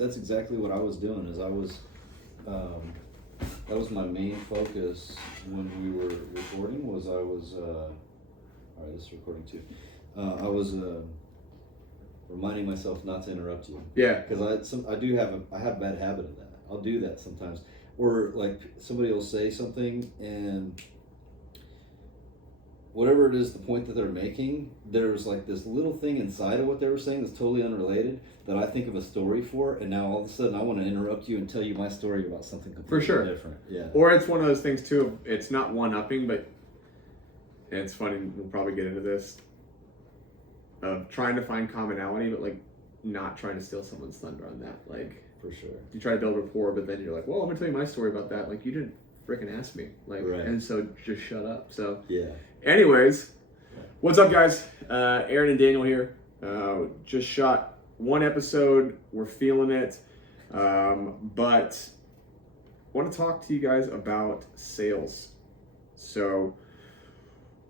that's exactly what I was doing. Is that was my main focus when we were recording. Was I was all right. This is recording too. I was reminding myself not to interrupt you. Yeah. Because I have a bad habit of that. I'll do that sometimes, or like somebody will say something and whatever it is, the point that they're making, there's like this little thing inside of what they were saying that's totally unrelated that I think of a story for, and now all of a sudden I want to interrupt you and tell you my story about something completely different. Yeah. Or it's one of those things too, it's not one-upping, but it's funny, we'll probably get into this, of trying to find commonality, but like not trying to steal someone's thunder on that. Like, for sure. You try to build rapport, but then you're like, well, I'm gonna tell you my story about that. Like, you didn't freaking ask me. Like, right. And so just shut up. So yeah. Anyways, what's up, guys? Aaron and Daniel here. Just shot one episode. We're feeling it. But I want to talk to you guys about sales. So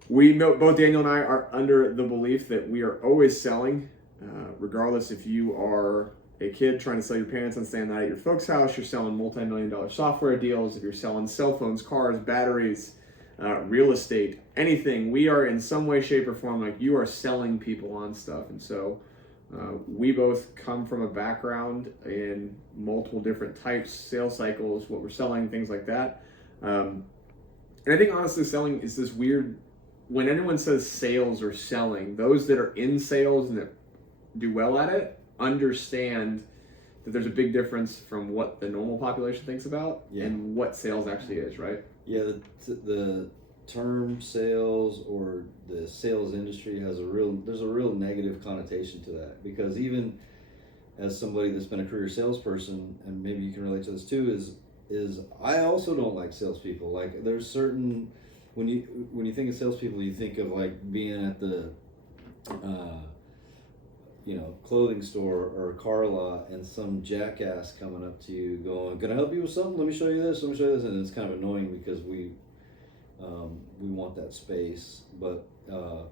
both Daniel and I are under the belief that we are always selling, regardless if you are a kid trying to sell your pants on staying night at your folks' house, you're selling multi-million-dollar software deals, if you're selling cell phones, cars, batteries, real estate, anything, we are in some way, shape, or form, like, you are selling people on stuff. And so we both come from a background in multiple different types, sales cycles, what we're selling, things like that. And I think honestly, selling is this weird, when anyone says sales or selling, those that are in sales and that do well at it understand that there's a big difference from what the normal population thinks about and what sales actually is, right? Yeah, the term sales or the sales industry there's a real negative connotation to that, because even as somebody that's been a career salesperson, and maybe you can relate to this too, is I also don't like salespeople. Like, there's certain, when you think of salespeople, you think of like being at the clothing store or a car lot and some jackass coming up to you going, "Can I help you with something? Let me show you this, and it's kind of annoying because we want that space. But I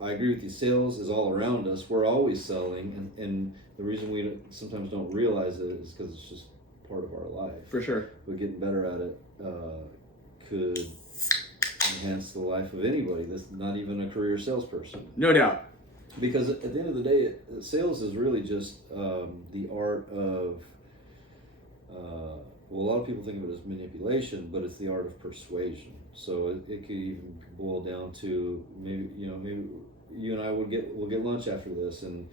agree with you. Sales is all around us. We're always selling, and the reason we sometimes don't realize it is because it's just part of our life. For sure. But getting better at it could enhance the life of anybody that's not even a career salesperson. No doubt. Because at the end of the day, sales is really just the art of, a lot of people think of it as manipulation, but it's the art of persuasion. So it could even boil down to maybe you and I we'll get lunch after this, and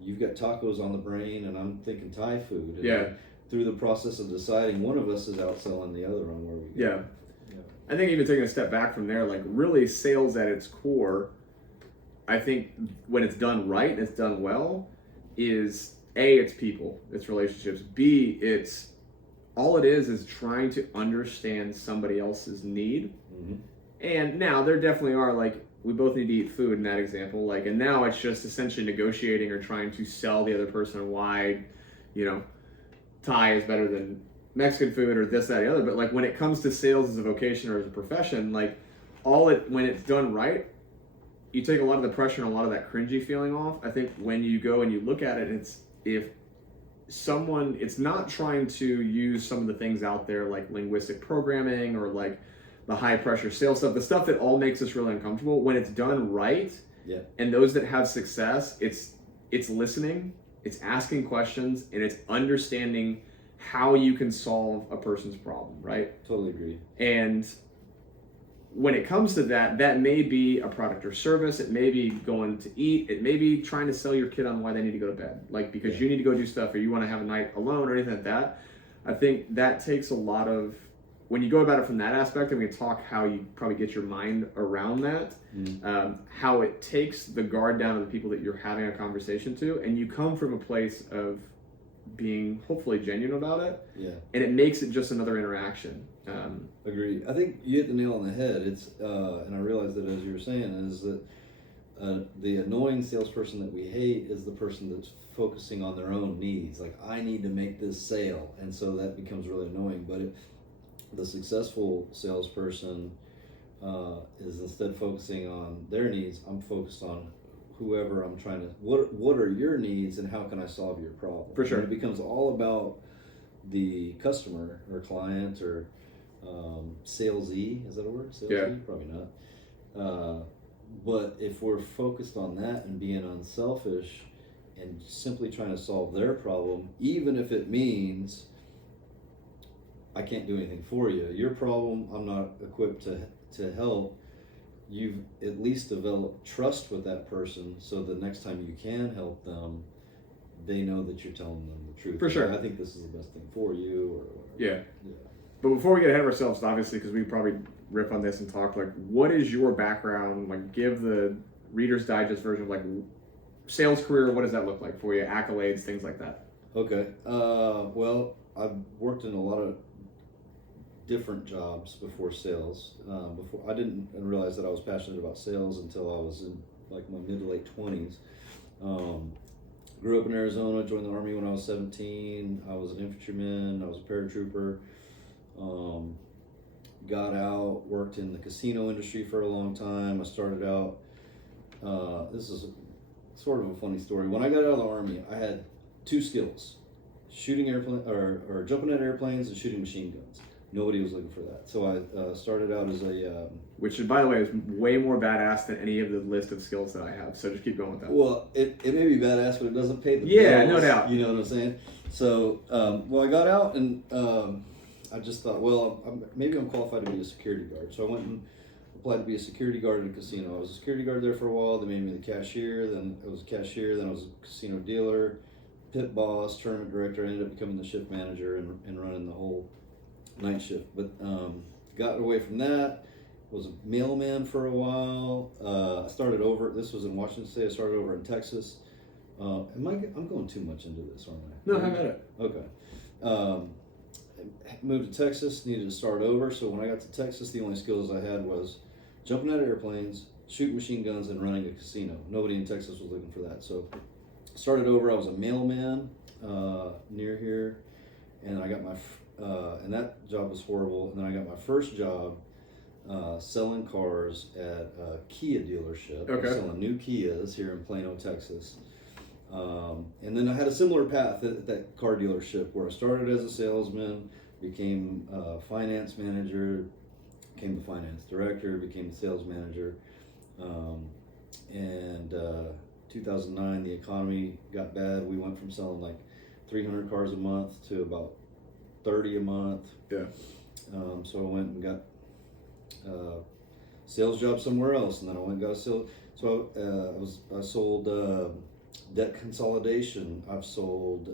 you've got tacos on the brain, and I'm thinking Thai food. And yeah. Through the process of deciding, one of us is outselling the other on where we go. Yeah. I think even taking a step back from there, like, really sales at its core, I think when it's done right and it's done well, is A, it's people, it's relationships. B, it's all it is trying to understand somebody else's need. Mm-hmm. And now there definitely are, like, we both need to eat food in that example, like, and now it's just essentially negotiating or trying to sell the other person why, Thai is better than Mexican food or this, that, the other. But like, when it comes to sales as a vocation or as a profession, like, when it's done right, you take a lot of the pressure and a lot of that cringy feeling off. I think when you go and you look at it, it's not trying to use some of the things out there like linguistic programming or like the high pressure sales stuff, the stuff that all makes us really uncomfortable. When it's done right, and those that have success, it's listening, it's asking questions, and it's understanding how you can solve a person's problem, right? Totally agree. And when it comes to that may be a product or service, it may be going to eat, it may be trying to sell your kid on why they need to go to bed, like, because you need to go do stuff or you want to have a night alone or anything like that. I think that takes a lot of, when you go about it from that aspect, and we can talk how you probably get your mind around that, how it takes the guard down of the people that you're having a conversation to, and you come from a place of being hopefully genuine about it, and it makes it just another interaction. Agreed. I think you hit the nail on the head. It's and I realized that as you were saying, is that the annoying salesperson that we hate is the person that's focusing on their own needs. Like, I need to make this sale, and so that becomes really annoying. But the successful salesperson is instead focusing on their needs. I'm focused on whoever I'm trying to, what are your needs and how can I solve your problem? For sure. And it becomes all about the customer or client or salesy. Is that a word? Salesy? Yeah. Probably not. But if we're focused on that and being unselfish and simply trying to solve their problem, even if it means I can't do anything for you, your problem I'm not equipped to help, you've at least developed trust with that person, so the next time you can help them, they know that you're telling them the truth. For sure. I think this is the best thing for you, or whatever. Yeah. But before we get ahead of ourselves, obviously, because we probably riff on this and talk, like, what is your background? Like, give the Reader's Digest version of, like, sales career. What does that look like for you? Accolades, things like that. Okay. Well, I've worked in a lot of different jobs before sales. Before I didn't realize that I was passionate about sales until I was in like my mid to late 20s. Grew up in Arizona, joined the Army when I was 17. I was an infantryman, I was a paratrooper. Got out, worked in the casino industry for a long time. I started out, this is sort of a funny story. When I got out of the Army, I had two skills: shooting or jumping at airplanes and shooting machine guns. Nobody was looking for that. So I started out as a... Which, by the way, is way more badass than any of the list of skills that I have. So just keep going with that. Well, it may be badass, but it doesn't pay the bills. No doubt. You know what I'm saying? So, I got out and I just thought, well, maybe I'm qualified to be a security guard. So I went and applied to be a security guard in a casino. I was a security guard there for a while. They made me the cashier. Then I was a cashier. Then I was a casino dealer, pit boss, tournament director. I ended up becoming the shift manager and running the whole night shift. But got away from that. Was a mailman for a while. I started over. This was in Washington State. I started over in Texas. I'm going too much into this, aren't I? No, have at it. Okay. Moved to Texas. Needed to start over. So when I got to Texas, the only skills I had was jumping out of airplanes, shooting machine guns, and running a casino. Nobody in Texas was looking for that. So started over. I was a mailman near here, and I got my and that job was horrible. And then I got my first job selling cars at a Kia dealership. Okay. Selling new Kias here in Plano, Texas. And then I had a similar path at that car dealership where I started as a salesman, became a finance manager, became the finance director, became the sales manager. And 2009, the economy got bad. We went from selling like 300 cars a month to about 30 a month. Yeah. So I went and got a sales job somewhere else, and then I went and got a sales. So I sold debt consolidation. I've sold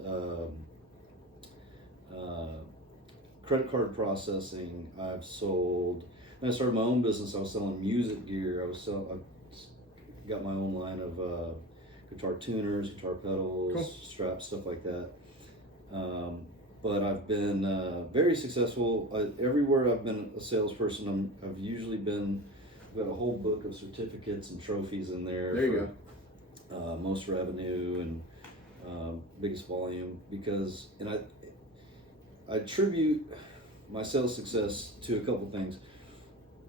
credit card processing. I've sold. Then I started my own business. I was selling music gear. I got my own line of guitar tuners, guitar pedals, cool. straps, stuff like that. But I've been very successful. Everywhere I've been a salesperson, I've usually been. I've got a whole book of certificates and trophies in there. There you go. Most revenue and biggest volume, because, and I attribute my sales success to a couple things.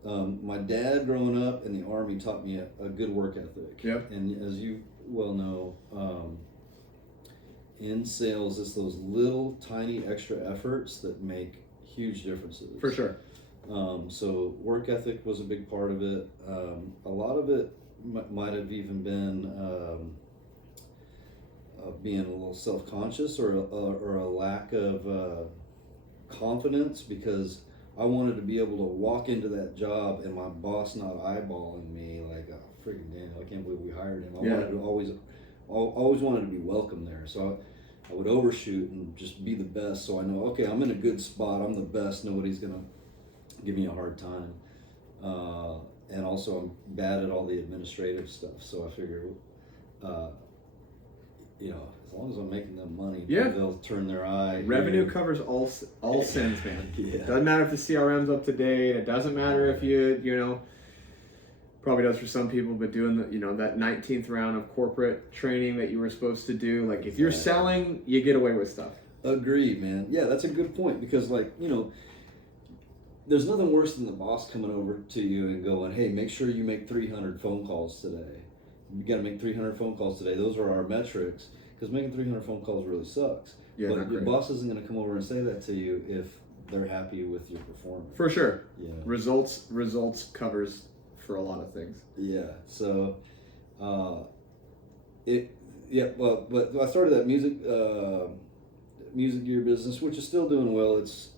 My dad growing up in the Army taught me a good work ethic. Yep. And as you well know, in sales, it's those little tiny extra efforts that make huge differences. For sure. So work ethic was a big part of it. A lot of it might have even been being a little self-conscious or a lack of confidence, because I wanted to be able to walk into that job and my boss not eyeballing me like, oh, freaking Daniel, I can't believe we hired him. I wanted to always wanted to be welcome there. So I would overshoot and just be the best, so I know, okay, I'm in a good spot, I'm the best, nobody's gonna give me a hard time. And also I'm bad at all the administrative stuff, so I figure, as long as I'm making them money, they'll turn their eye. Revenue covers all sins, man. Yeah. It doesn't matter if the CRM's up to date. It doesn't matter if you probably does for some people, but doing that 19th round of corporate training that you were supposed to do, like if you're selling, you get away with stuff. Agreed, man. Yeah, that's a good point, because there's nothing worse than the boss coming over to you and going, hey, make sure you make 300 phone calls today. you got to make 300 phone calls today. Those are our metrics, because making 300 phone calls really sucks. Yeah, but your boss isn't going to come over and say that to you if they're happy with your performance. For sure. Yeah. Results covers for a lot of things. Yeah. So, but I started that music gear business, which is still doing well. It's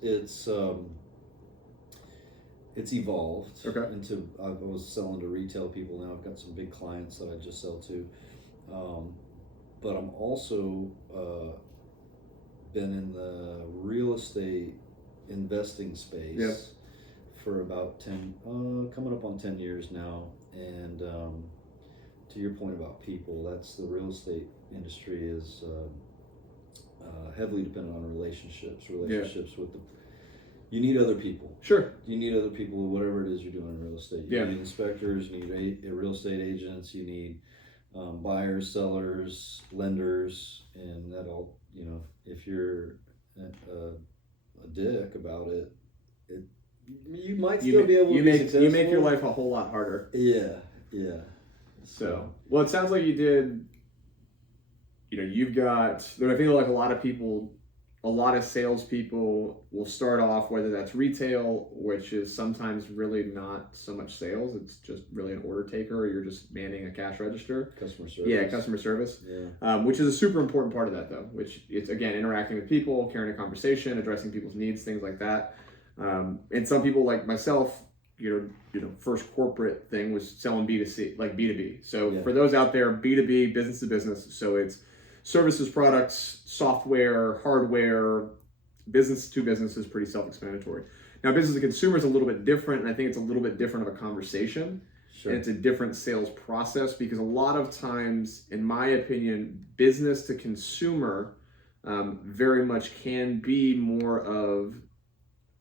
evolved into. I was selling to retail people now. I've got some big clients that I just sell to, but I'm also been in the real estate investing space for about 10, coming up on 10 years now. And to your point about people, that's the real estate industry is heavily dependent on relationships with the. You need other people. Sure. You need other people, whatever it is you're doing in real estate. You need inspectors, you need real estate agents, you need buyers, sellers, lenders, and that all, if you're a dick about it, you might still be able to be successful. You make your life a whole lot harder. Yeah. So, well, it sounds like you did, you've got, I feel like a lot of salespeople will start off, whether that's retail, which is sometimes really not so much sales, it's just really an order taker, or you're just manning a cash register. Customer service. Yeah, customer service. Yeah. Which is a super important part of that, though, which it's, again, interacting with people, carrying a conversation, addressing people's needs, things like that. And some people like myself, first corporate thing was selling B2C, like B2B. So for those out there, B2B, business to business. So it's services, products, software, hardware, business to business is pretty self-explanatory. Now, business to consumer is a little bit different, and I think it's a little bit different of a conversation. Sure. And it's a different sales process, because a lot of times, in my opinion, business to consumer very much can be more of,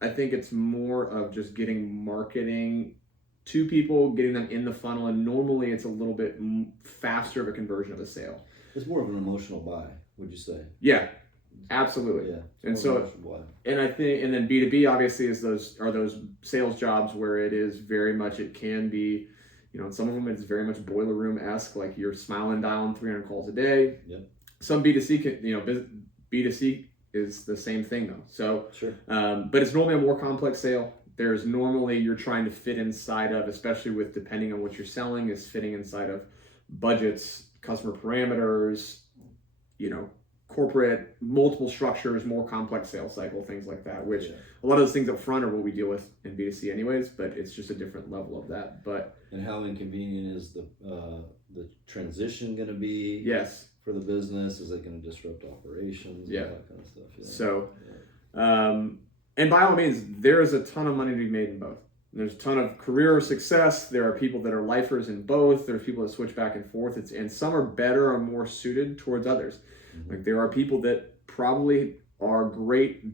I think it's more of just getting marketing to people, getting them in the funnel, and normally it's a little bit faster of a conversion of a sale. It's more of an emotional buy, would you say? Yeah, absolutely. Yeah. And so, and I think, and then B2B obviously are those sales jobs where it is very much, it can be, some of them it's very much boiler room-esque, like you're smiling down 300 calls a day. Yep. Some B2C can, B2C is the same thing though. So, sure. But it's normally a more complex sale. There's normally, you're trying to fit inside of, especially with depending on what you're selling, is fitting inside of budgets, customer parameters, corporate, multiple structures, more complex sales cycle, things like that, which a lot of those things up front are what we deal with in B2C anyways, but it's just a different level of that. But and how inconvenient is the transition going to be? Yes. For the business, is it going to disrupt operations? Yeah. And that kind of stuff. Yeah. So, and by all means, there is a ton of money to be made in both. There's a ton of career success. There are people that are lifers in both. There's people that switch back and forth. And some are better or more suited towards others. Mm-hmm. Like there are people that probably are great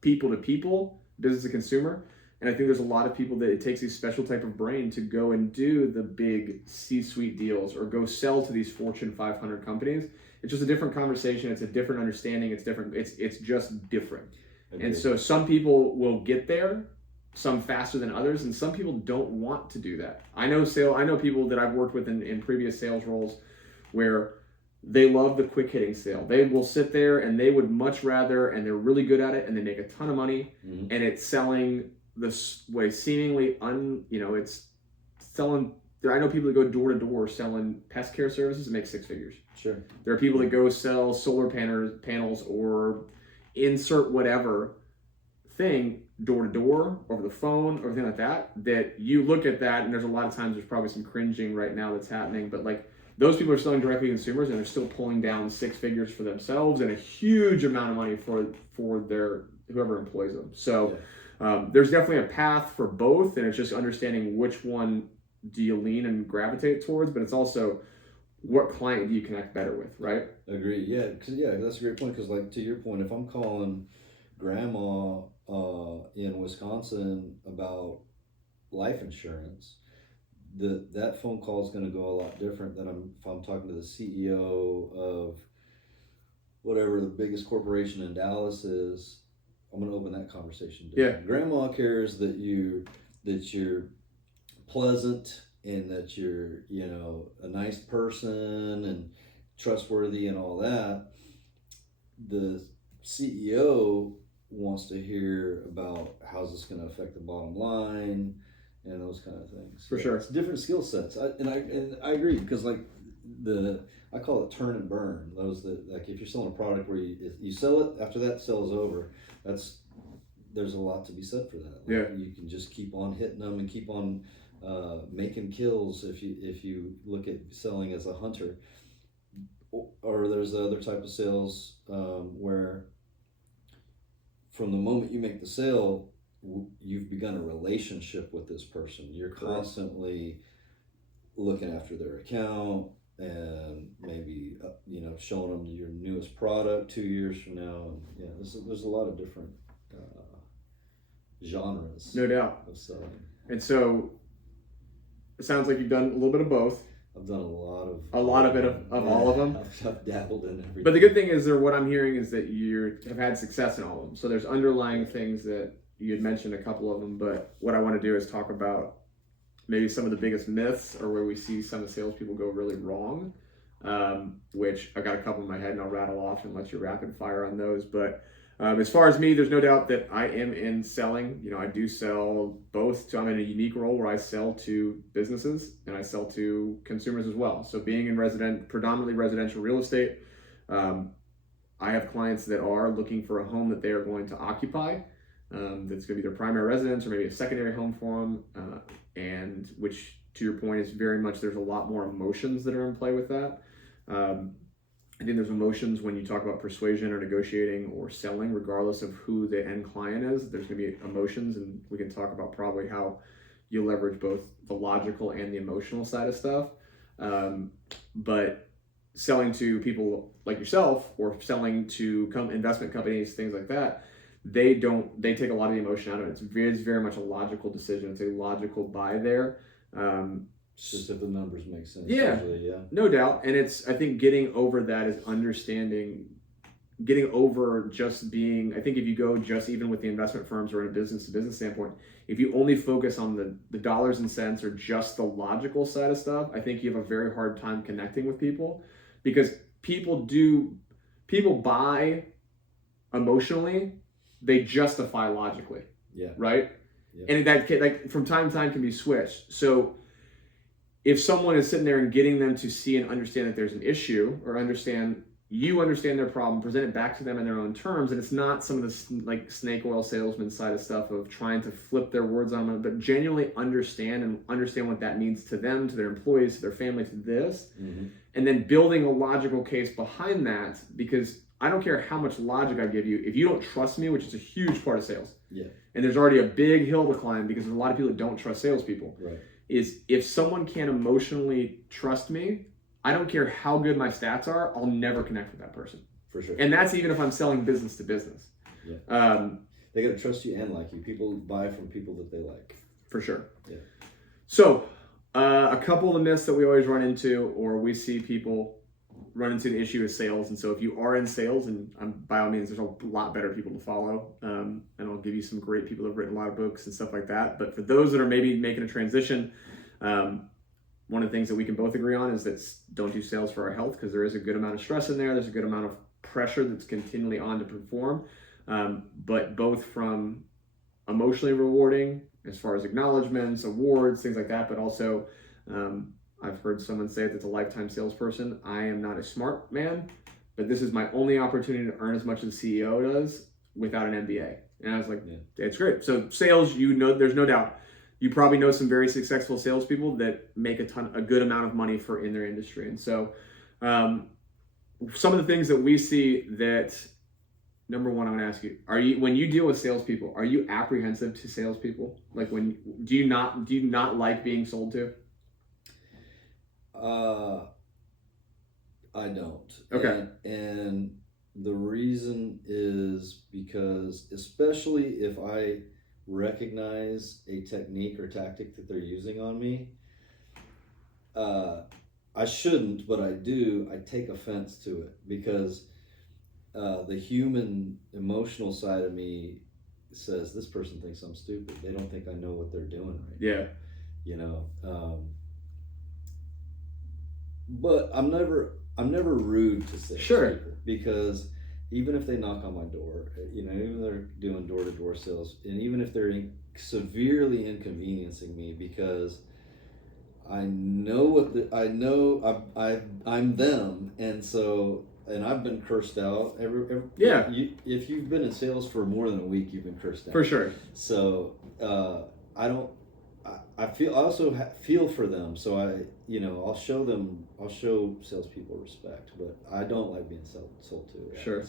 people to people, business to consumer. And I think there's a lot of people that it takes a special type of brain to go and do the big C-suite deals or go sell to these Fortune 500 companies. It's just a different conversation. It's a different understanding. It's different. It's just different. And so some people will get there, some faster than others, and some people don't want to do that. I know people that I've worked with in previous sales roles where they love the quick hitting sale. They will sit there and they would much rather, and they're really good at it, and they make a ton of money, and it's selling this way seemingly it's selling. I know people that go door to door selling pest care services and make six figures. Sure. There are people that go sell solar panels or insert whatever thing door to door, over the phone, or anything like that, that you look at that, and there's a lot of times there's probably some cringing right now that's happening, but like those people are selling directly to consumers and they're still pulling down six figures for themselves and a huge amount of money for their whoever employs them. So there's definitely a path for both, and it's just understanding which one do you lean and gravitate towards, but it's also what client do you connect better with, right? Agree. Yeah, that's a great point, because like to your point, if I'm calling grandma in Wisconsin about life insurance, that phone call is going to go a lot different than if I'm talking to the CEO of whatever the biggest corporation in Dallas is. I'm going to open that conversation different. Yeah. Grandma cares that you're pleasant and that you're, a nice person and trustworthy and all that, the CEO wants to hear about how's this going to affect the bottom line and those kind of things. For sure. It's different skill sets. I agree, because like I call it turn and burn. Those that, like, if you're selling a product where you sell it, after that sale's over, there's a lot to be said for that. Like, you can just keep on hitting them and keep on making kills if you look at selling as a hunter. Or there's the other type of sales where from the moment you make the sale, you've begun a relationship with this person. You're constantly looking after their account and maybe showing them your newest product 2 years from now. And there's a lot of different genres. No doubt. Of selling. And so it sounds like you've done a little bit of both. I've done a lot of it of all of them. I've dabbled in everything. But the good thing is, what I'm hearing is that you have had success in all of them. So there's underlying things that you had mentioned, a couple of them. But what I want to do is talk about maybe some of the biggest myths, or where we see some of the salespeople go really wrong. Which I got a couple in my head, and I'll rattle off and let you rapid fire on those. But as far as me, there's no doubt that I am in selling. I do sell both. I'm in a unique role where I sell to businesses and I sell to consumers as well. So being in predominantly residential real estate, I have clients that are looking for a home that they are going to occupy. That's going to be their primary residence or maybe a secondary home for them. And which, to your point, is very much, there's a lot more emotions that are in play with that. I think there's emotions when you talk about persuasion or negotiating or selling, regardless of who the end client is. There's going to be emotions, and we can talk about probably how you leverage both the logical and the emotional side of stuff. But selling to people like yourself, or selling to investment companies, things like that, they take a lot of the emotion out of it. It's very much a logical decision. It's a logical buy there. It's just if the numbers make sense. Yeah, usually, yeah, no doubt. And I think getting over that is getting over just being, I think if you go just even with the investment firms or in a business to business standpoint, if you only focus on the dollars and cents or just the logical side of stuff, I think you have a very hard time connecting with people, because people buy emotionally, they justify logically. Yeah. Right? Yeah. And that like from time to time can be switched. So if someone is sitting there and getting them to see and understand that there's an issue, or understand their problem, present it back to them in their own terms, and it's not some of this like snake oil salesman side of stuff of trying to flip their words on them, but genuinely understand what that means to them, to their employees, to their family, to this, and then building a logical case behind that. Because I don't care how much logic I give you, if you don't trust me, which is a huge part of sales, and there's already a big hill to climb because there's a lot of people that don't trust salespeople. Right. Is if someone can't emotionally trust me, I don't care how good my stats are, I'll never connect with that person. For sure. And that's even if I'm selling business to business. Yeah. They got to trust you and like you. People buy from people that they like. For sure. Yeah. So a couple of the myths that we always run into, or we see people run into the issue of sales. And so if you are in sales, and by all means, there's a lot better people to follow. And I'll give you some great people that have written a lot of books and stuff like that. But for those that are maybe making a transition, one of the things that we can both agree on is that don't do sales for our health, because there is a good amount of stress in there. There's a good amount of pressure that's continually on to perform. But both from emotionally rewarding as far as acknowledgments, awards, things like that, but also I've heard someone say that it's a lifetime salesperson. I am not a smart man, but this is my only opportunity to earn as much as the CEO does without an MBA. And I was like, it's great. So sales, there's no doubt. You probably know some very successful salespeople that make a good amount of money in their industry. And so some of the things that we see that, number one, I'm going to ask you, when you deal with salespeople, are you apprehensive to salespeople? Like do you not like being sold to? I don't. Okay. And the reason is because, especially if I recognize a technique or tactic that they're using on me, I shouldn't, but I do. I take offense to it because the human emotional side of me says this person thinks I'm stupid. They don't think I know what they're doing right now. Yeah. but I'm never rude to salespeople Sure. because even if they knock on my door, even if they're doing door-to-door sales, and even if they're severely inconveniencing me because I know I'm them, and I've been cursed out. Yeah. If you've been in sales for more than a week, you've been cursed out. For sure. So I don't. I also feel for them. So I'll show salespeople respect, but I don't like being sold to. Yeah, Sure.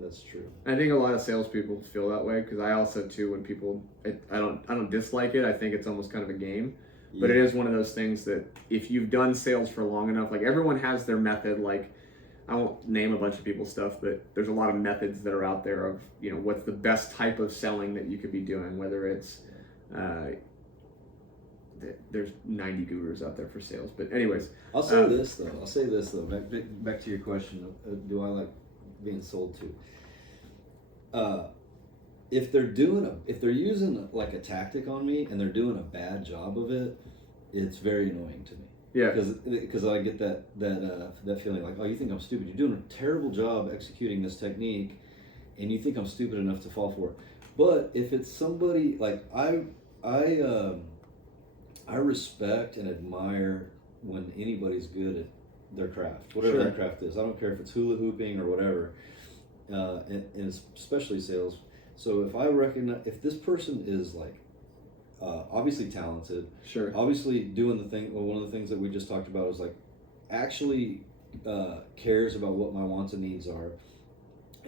That's true. I think a lot of salespeople feel that way because I also too, when people, I don't dislike it. I think it's almost kind of a game. But it is one of those things that if you've done sales for long enough, like everyone has their method. Like I won't name a bunch of people's stuff, but there's a lot of methods that are out there of, what's the best type of selling that you could be doing, whether it's, there's 90 gurus out there for sales. But anyways. I'll say this though. Back to your question, do I like being sold to? If they're using like a tactic on me and they're doing a bad job of it, it's very annoying to me. Yeah. Because I get that feeling like, oh, you think I'm stupid? You're doing a terrible job executing this technique, and you think I'm stupid enough to fall for it. But if it's somebody like I respect and admire when anybody's good at their craft, whatever that craft is. I don't care if it's hula hooping or whatever, and especially sales. So if this person is like obviously talented, sure, obviously doing the thing. Well, one of the things that we just talked about is like actually cares about what my wants and needs are,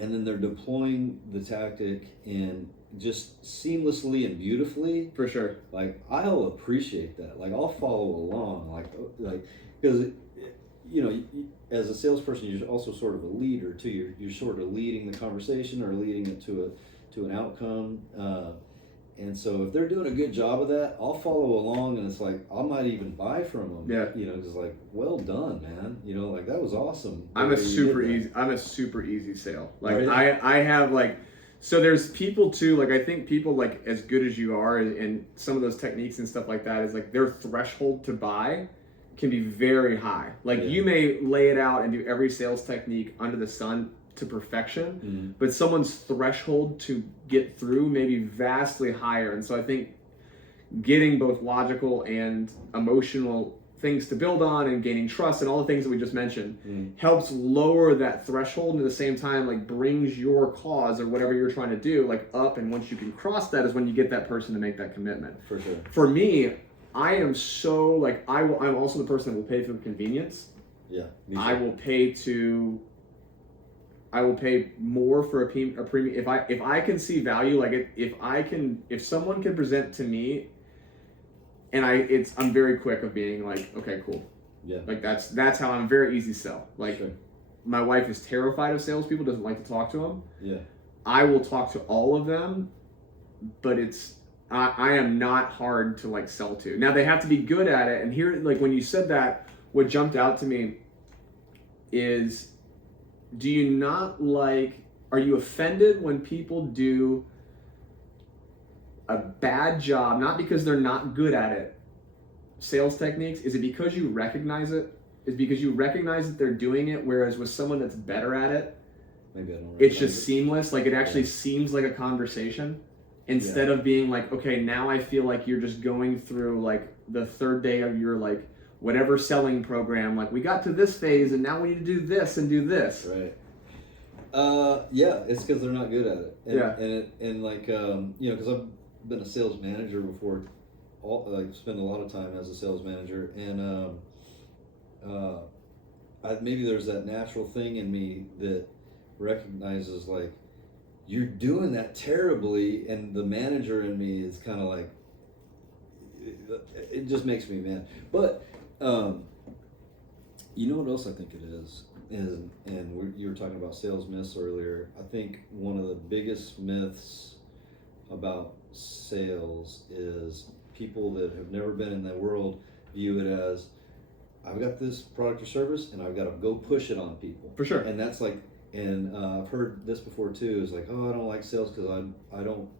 and then they're deploying the tactic in just seamlessly and beautifully. For sure. Like I'll appreciate that. Like I'll follow along. Like because as a salesperson, you're also sort of a leader too. You're sort of leading the conversation or leading it to an outcome. And so if they're doing a good job of that, I'll follow along, and it's like I might even buy from them. Yeah. Just like, well done, man. Like that was awesome. I'm a super easy sale. Like Right. I have like, so there's people too, like I think people like as good as you are and some of those techniques and stuff like that is like their threshold to buy can be very high. Like you may lay it out and do every sales technique under the sun to perfection, but someone's threshold to get through may be vastly higher. And so I think getting both logical and emotional things to build on and gaining trust and all the things that we just mentioned helps lower that threshold, and at the same time like brings your cause or whatever you're trying to do like up, and once you can cross that is when you get that person to make that commitment. For sure. For me, I am so like I'm also the person that will pay for convenience. Yeah. Me too. I will pay more for a premium if I can see value. Like if someone can present to me, and I'm very quick of being like, okay, cool. Yeah. Like that's how I'm very easy sell. Like sure. My wife is terrified of salespeople, doesn't like to talk to them. Yeah. I will talk to all of them, but I am not hard to like sell to. Now they have to be good at it. And here, like when you said that, what jumped out to me is, are you offended when people do a bad job, not because they're not good at it, sales techniques? Is it because you recognize it? Is it because you recognize that they're doing it, whereas with someone that's better at it, maybe I don't it's just seamless, like it actually seems like a conversation instead of being like, okay, now I feel like you're just going through like the third day of your like whatever selling program, like we got to this phase and now we need to do this and do this. Right. Yeah, it's because they're not good at it. And because I've been a sales manager before, spend a lot of time as a sales manager, and maybe there's that natural thing in me that recognizes like you're doing that terribly, and the manager in me is kind of like, it just makes me mad. But you know what else I think it is, you were talking about sales myths earlier. I think one of the biggest myths about sales is people that have never been in that world view it as, I've got this product or service and I've got to go push it on people. For sure. And that's like, and I've heard this before too, is like, oh, I don't like sales because I'm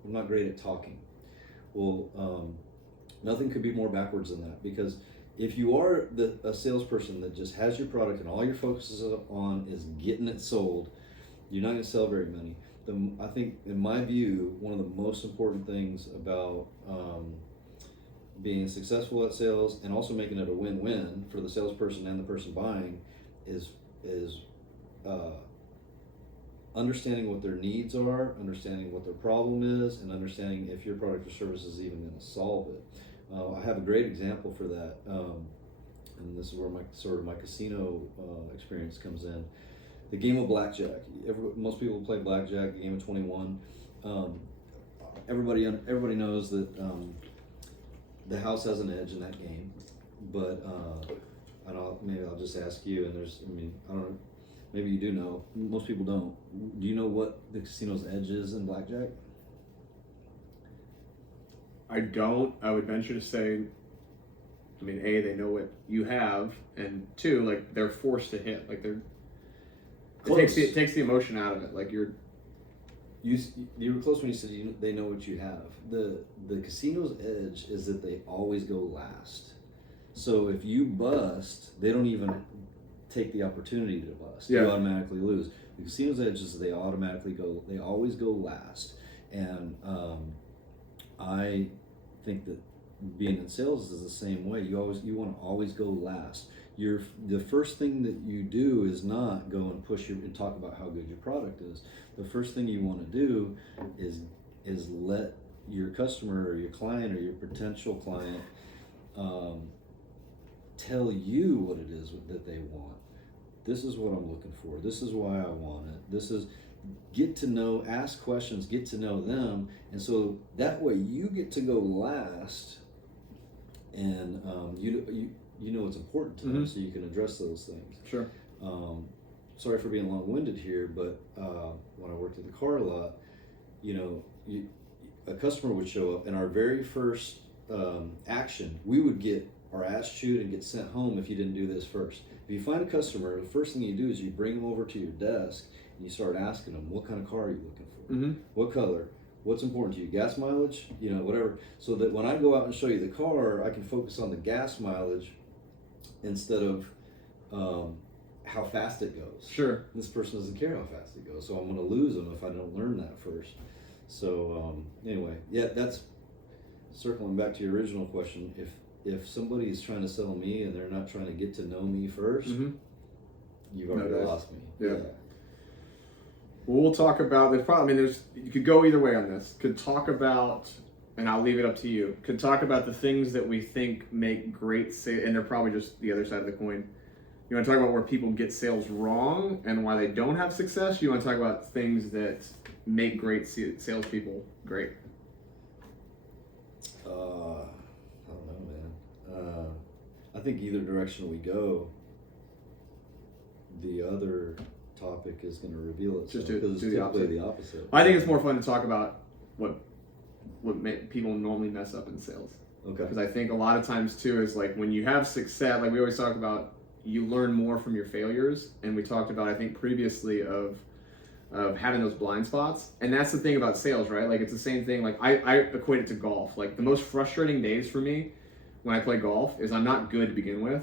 not great at talking. Well, nothing could be more backwards than that, because if you are a salesperson that just has your product and all your focus is on is getting it sold, you're not going to sell very many. I think, in my view, one of the most important things about being successful at sales and also making it a win-win for the salesperson and the person buying is understanding what their needs are, understanding what their problem is, and understanding if your product or service is even going to solve it. I have a great example for that, and this is where my casino experience comes in. The game of blackjack. Most people play blackjack. The game of 21. Everybody knows that the house has an edge in that game, but maybe I'll just ask you. And I don't know. Maybe you do know. Most people don't. Do you know what the casino's edge is in blackjack? I don't. I would venture to say, I mean, A, they know what you have, and two, like, they're forced to hit. Like, it takes the emotion out of it. Like, you were close when you said they know what you have. The casino's edge is that they always go last. So if you bust, they don't even take the opportunity to bust. Yeah. You automatically lose. The casino's edge is they always go last. And I think that being in sales is the same way. You want to always go last. The first thing that you do is not go and and talk about how good your product is. The first thing you want to do is let your customer or your client or your potential client tell you what it is that they want. This is what I'm looking for. This is why I want it. Get to know, ask questions, get to know them, and so that way you get to go last, and you know what's important to them, so you can address those things. Sure. Sorry for being long-winded here, but when I worked at the car lot, a customer would show up, and our very first action, we would get our ass chewed and get sent home if you didn't do this first. If you find a customer, the first thing you do is you bring them over to your desk and you start asking them, what kind of car are you looking for? Mm-hmm. What color? What's important to you? Gas mileage? Whatever. So that when I go out and show you the car, I can focus on the gas mileage instead of how fast it goes. Sure. This person doesn't care how fast it goes, so I'm going to lose them if I don't learn that first. So anyway, yeah, that's circling back to your original question. If somebody is trying to sell me and they're not trying to get to know me first, you've already lost me. Yeah. Well, we'll talk about, you could go either way on this. Could talk about, and I'll leave it up to you, could talk about the things that we think make great sales, and they're probably just the other side of the coin. You want to talk about where people get sales wrong and why they don't have success? You want to talk about things that make great salespeople great? I don't know, man. I think either direction we go, the other topic is going to reveal itself. Just do the opposite. I think it's more fun to talk about what people normally mess up in sales. Okay. Because I think a lot of times too is like when you have success, like we always talk about, you learn more from your failures, and we talked about, I think previously, of having those blind spots. And that's the thing about sales, right? Like it's the same thing. Like I equate it to golf. Like the most frustrating days for me when I play golf is I'm not good to begin with.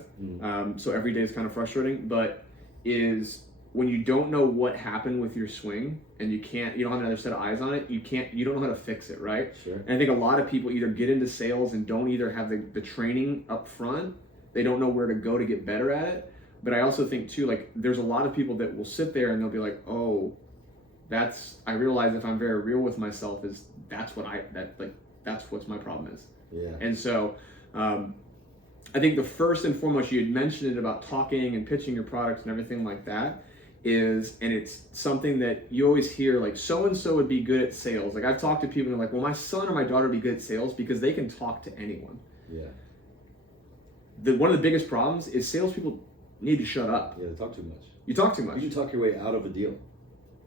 So every day is kind of frustrating, but is when you don't know what happened with your swing and you don't have another set of eyes on it, you don't know how to fix it, right? Sure. And I think a lot of people either get into sales and don't either have the training up front, they don't know where to go to get better at it. But I also think too, like there's a lot of people that will sit there and they'll be like, oh, I realize if I'm very real with myself that's what my problem is. Yeah. And so I think the first and foremost, you had mentioned it about talking and pitching your products and everything like that and it's something that you always hear, like so-and-so would be good at sales. Like I've talked to people and they're like, well, my son or my daughter would be good at sales because they can talk to anyone. Yeah. One of the biggest problems is salespeople need to shut up. Yeah, they talk too much. You talk too much. You can talk your way out of a deal.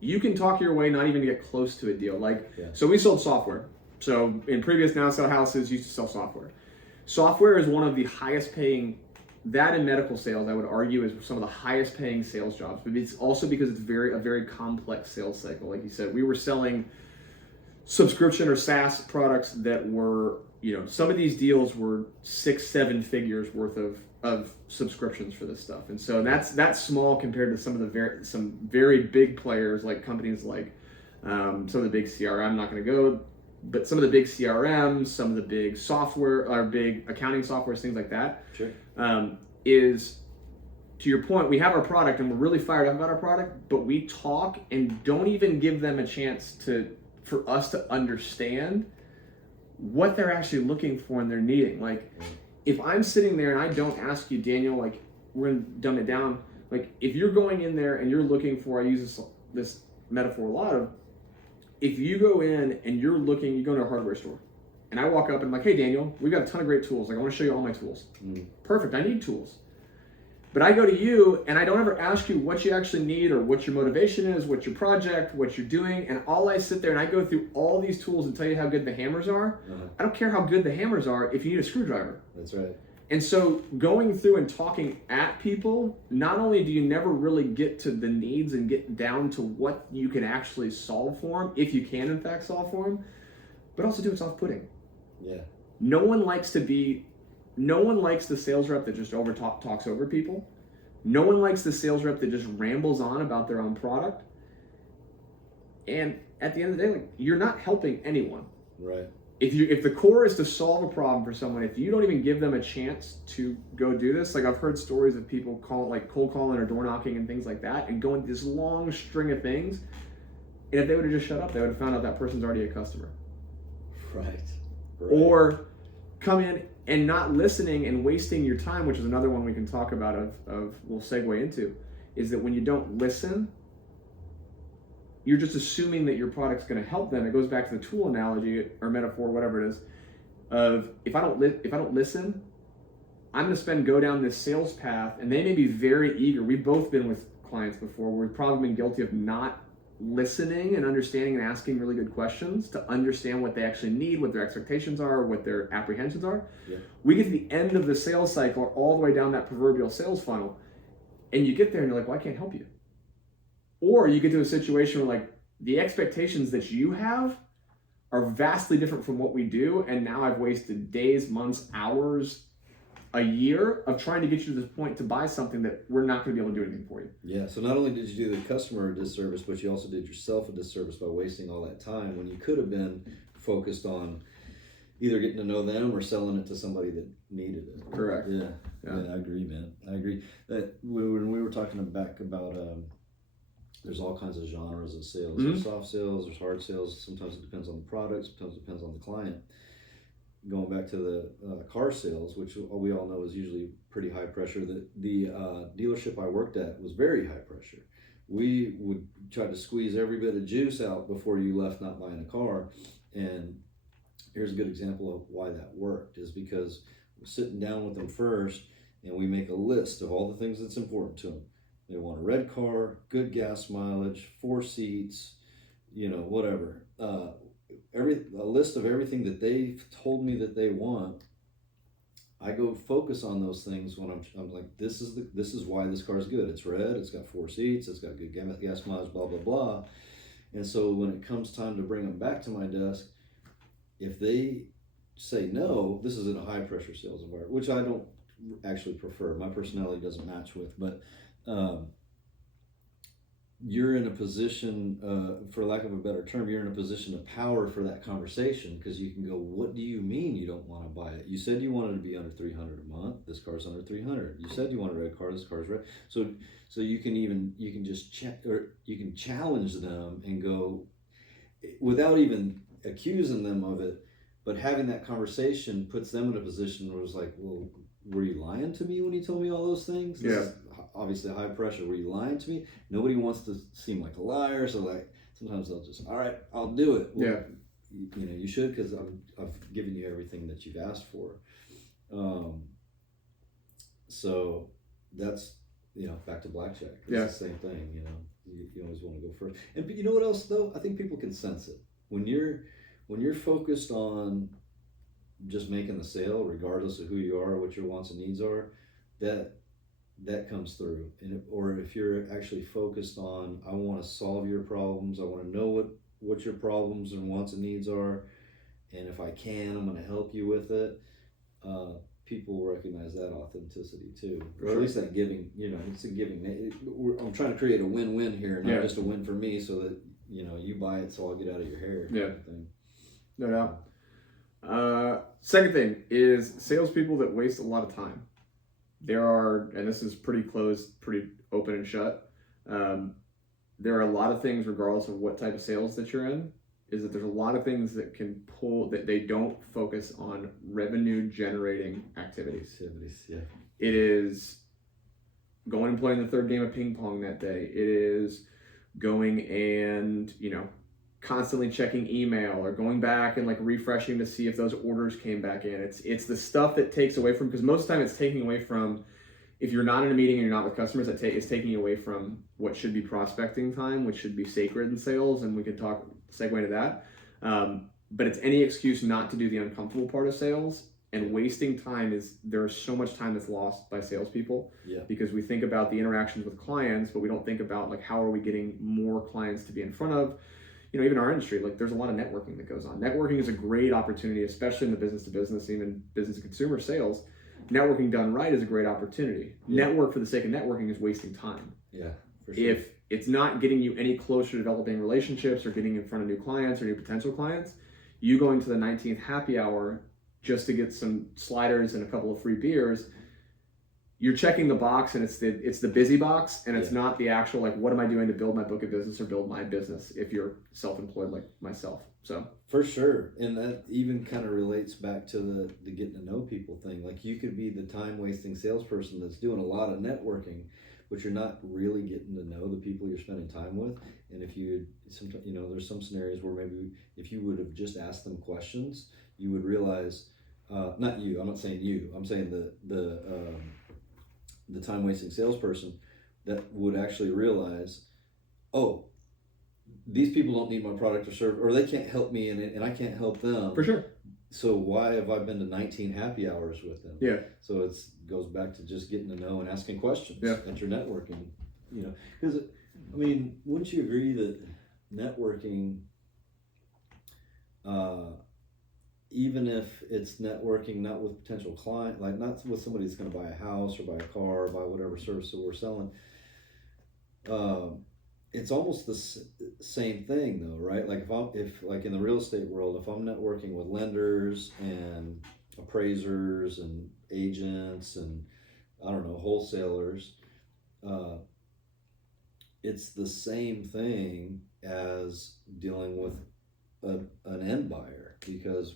You can talk your way not even to get close to a deal. Yeah. So we sold software. So in previous now sell houses, used to sell software. Software is one of the highest paying, that in medical sales, I would argue, is some of the highest paying sales jobs. But it's also because it's a very complex sales cycle. Like you said, we were selling subscription or SaaS products that were, some of these deals were 6-7 figures worth of subscriptions for this stuff. And so that's small compared to some of the some very big players, like companies like some of the big CRM. I'm not going to go, but some of the big CRMs, some of the big software or big accounting softwares, things like that. Sure. Is, to your point, we have our product and we're really fired up about our product, but we talk and don't even give them a chance for us to understand what they're actually looking for and they're needing. Like, if I'm sitting there and I don't ask you, Daniel, like, we're gonna dumb it down. Like, if you're going in there and you're looking for, I use this metaphor a lot of, if you go in and you go to a hardware store, and I walk up and I'm like, hey, Daniel, we got a ton of great tools. Like, I want to show you all my tools. Perfect, I need tools. But I go to you and I don't ever ask you what you actually need or what your motivation is, what your project, what you're doing. And all I sit there and I go through all these tools and tell you how good the hammers are. I don't care how good the hammers are if you need a screwdriver. That's right. And so going through and talking at people, not only do you never really get to the needs and get down to what you can actually solve for them, if you can in fact solve for them, but also do it's off-putting. Yeah. No one likes the sales rep that just talks over people. No one likes the sales rep that just rambles on about their own product. And at the end of the day, like, you're not helping anyone. Right. If the core is to solve a problem for someone, if you don't even give them a chance to go do this, like, I've heard stories of people cold calling or door knocking and things like that, and going this long string of things. And if they would have just shut up, they would have found out that person's already a customer. Right. Or come in and not listening and wasting your time, which is another one we can talk about we'll segue into, is that when you don't listen, you're just assuming that your product's going to help them. It goes back to the tool analogy or metaphor, whatever it is, of if I don't listen, I'm going to go down this sales path, and they may be very eager. We've both been with clients before where we've probably been guilty of not listening and understanding and asking really good questions to understand what they actually need, what their expectations are, what their apprehensions are. Yeah. We get to the end of the sales cycle, all the way down that proverbial sales funnel, and you get there and you're like, well, I can't help you. Or you get to a situation where, like, the expectations that you have are vastly different from what we do, and now I've wasted days, months, hours, a year of trying to get you to this point to buy something that we're not going to be able to do anything for you. Yeah, so not only did you do the customer a disservice, but you also did yourself a disservice by wasting all that time when you could have been focused on either getting to know them or selling it to somebody that needed it. Correct. Yeah, I agree, man. I agree. That when we were talking back about there's all kinds of genres of sales. There's soft sales, there's hard sales. Sometimes it depends on the product, sometimes it depends on the client. Going back to the car sales, which we all know is usually pretty high pressure, the dealership I worked at was very high pressure. We would try to squeeze every bit of juice out before you left not buying a car. And here's a good example of why that worked, is because we're sitting down with them first and we make a list of all the things that's important to them. They want a red car, good gas mileage, 4 seats, whatever. A list of everything that they've told me that they want. I go focus on those things when I'm like, this is why this car is good. It's red, it's got 4 seats, it's got good gas mileage, blah, blah, blah. And so when it comes time to bring them back to my desk, if they say no, this is in a high pressure sales environment, which I don't actually prefer. My personality doesn't match with, but you're in a position, for lack of a better term, you're in a position of power for that conversation, because you can go, what do you mean you don't want to buy it? You said you wanted to be under $300 a month. This car's under $300. You said you want a red car. This car's red. So you can just check, or you can challenge them and go, without even accusing them of it, but having that conversation puts them in a position where it's like, well, were you lying to me when you told me all those things? This is obviously high pressure. Were you lying to me? Nobody wants to seem like a liar, so like sometimes they'll just, all right, I'll do it. Well, you should, because I've given you everything that you've asked for. So that's back to blackjack. It's the same thing. You always want to go first. And you know what else though? I think people can sense it when you're focused on just making the sale, regardless of who you are, what your wants and needs are. That comes through. Or if you're actually focused on, I want to solve your problems, I want to know what your problems and wants and needs are, and if I can, I'm going to help you with it. People will recognize that authenticity too, or at least that giving. It's a giving. I'm trying to create a win-win here, not just a win for me, so that you buy it, so I'll get out of your hair. Yeah, no doubt. Second thing is salespeople that waste a lot of time. There are, and this is pretty closed, pretty open and shut. There are a lot of things, regardless of what type of sales that you're in, is that there's a lot of things that can pull, that they don't focus on revenue generating activities. Yeah. It is going and playing the third game of ping pong that day. It is going and, constantly checking email, or going back and like refreshing to see if those orders came back in. It's the stuff that takes away from, because most of the time it's taking away from, if you're not in a meeting and you're not with customers, it's taking away from what should be prospecting time, which should be sacred in sales, and we can segue into that. But it's any excuse not to do the uncomfortable part of sales, and wasting time there is so much time that's lost by salespeople. Yeah. Because we think about the interactions with clients, but we don't think about like how are we getting more clients to be in front of. Even our industry, like there's a lot of networking that goes on. Networking is a great opportunity, especially in the business to business, even business to consumer sales. Networking done right is a great opportunity. Yeah. Network for the sake of networking is wasting time. Yeah, for sure. If it's not getting you any closer to developing relationships or getting in front of new clients or new potential clients, you going to the 19th happy hour just to get some sliders and a couple of free beers, you're checking the box, and it's the busy box, and it's not the actual, like, what am I doing to build my book of business or build my business if you're self-employed like myself. So for sure. And that even kind of relates back to the getting to know people thing. Like, you could be the time wasting salesperson that's doing a lot of networking, but you're not really getting to know the people you're spending time with. And if there's some scenarios where maybe if you would have just asked them questions, you would realize, not you, I'm not saying you, I'm saying the time wasting salesperson that would actually realize, oh, these people don't need my product or service, or they can't help me and I can't help them. For sure. So why have I been to 19 happy hours with them? Yeah. So it goes back to just getting to know and asking questions at your networking, because wouldn't you agree that networking, even if it's networking not with potential client, like not with somebody that's going to buy a house or buy a car or buy whatever service that we're selling, it's almost the same thing though, right? Like if like in the real estate world, if I'm networking with lenders and appraisers and agents and wholesalers, it's the same thing as dealing with an end buyer, because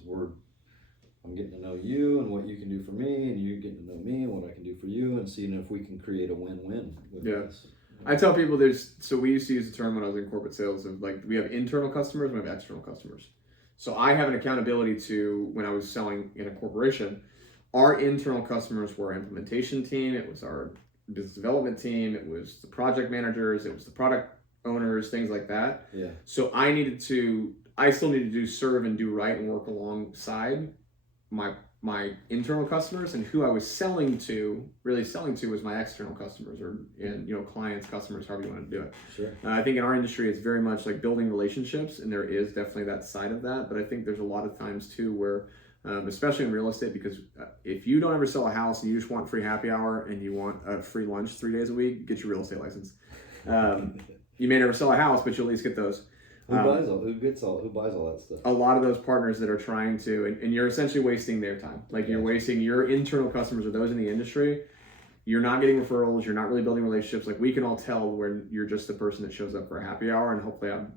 I'm getting to know you and what you can do for me, and you getting to know me and what I can do for you, and seeing if we can create a win-win with this. I tell people so we used to use the term when I was in corporate sales of like, we have internal customers and we have external customers. So I have an accountability to, when I was selling in a corporation, our internal customers were our implementation team, it was our business development team, it was the project managers, it was the product owners, things like that. Yeah. So I still need to serve and do right and work alongside my internal customers, and who I was really selling to was my external customers, clients, customers, however you want to do it. Sure. I think in our industry, it's very much like building relationships, and there is definitely that side of that. But I think there's a lot of times too where, especially in real estate, because if you don't ever sell a house and you just want free happy hour and you want a free lunch 3 days a week, get your real estate license. You may never sell a house, but you'll at least get those. Who buys all that stuff? A lot of those partners that are trying to, and you're essentially wasting their time. Like, you're wasting your internal customers or those in the industry. You're not getting referrals. You're not really building relationships. Like, we can all tell when you're just the person that shows up for a happy hour, and hopefully I've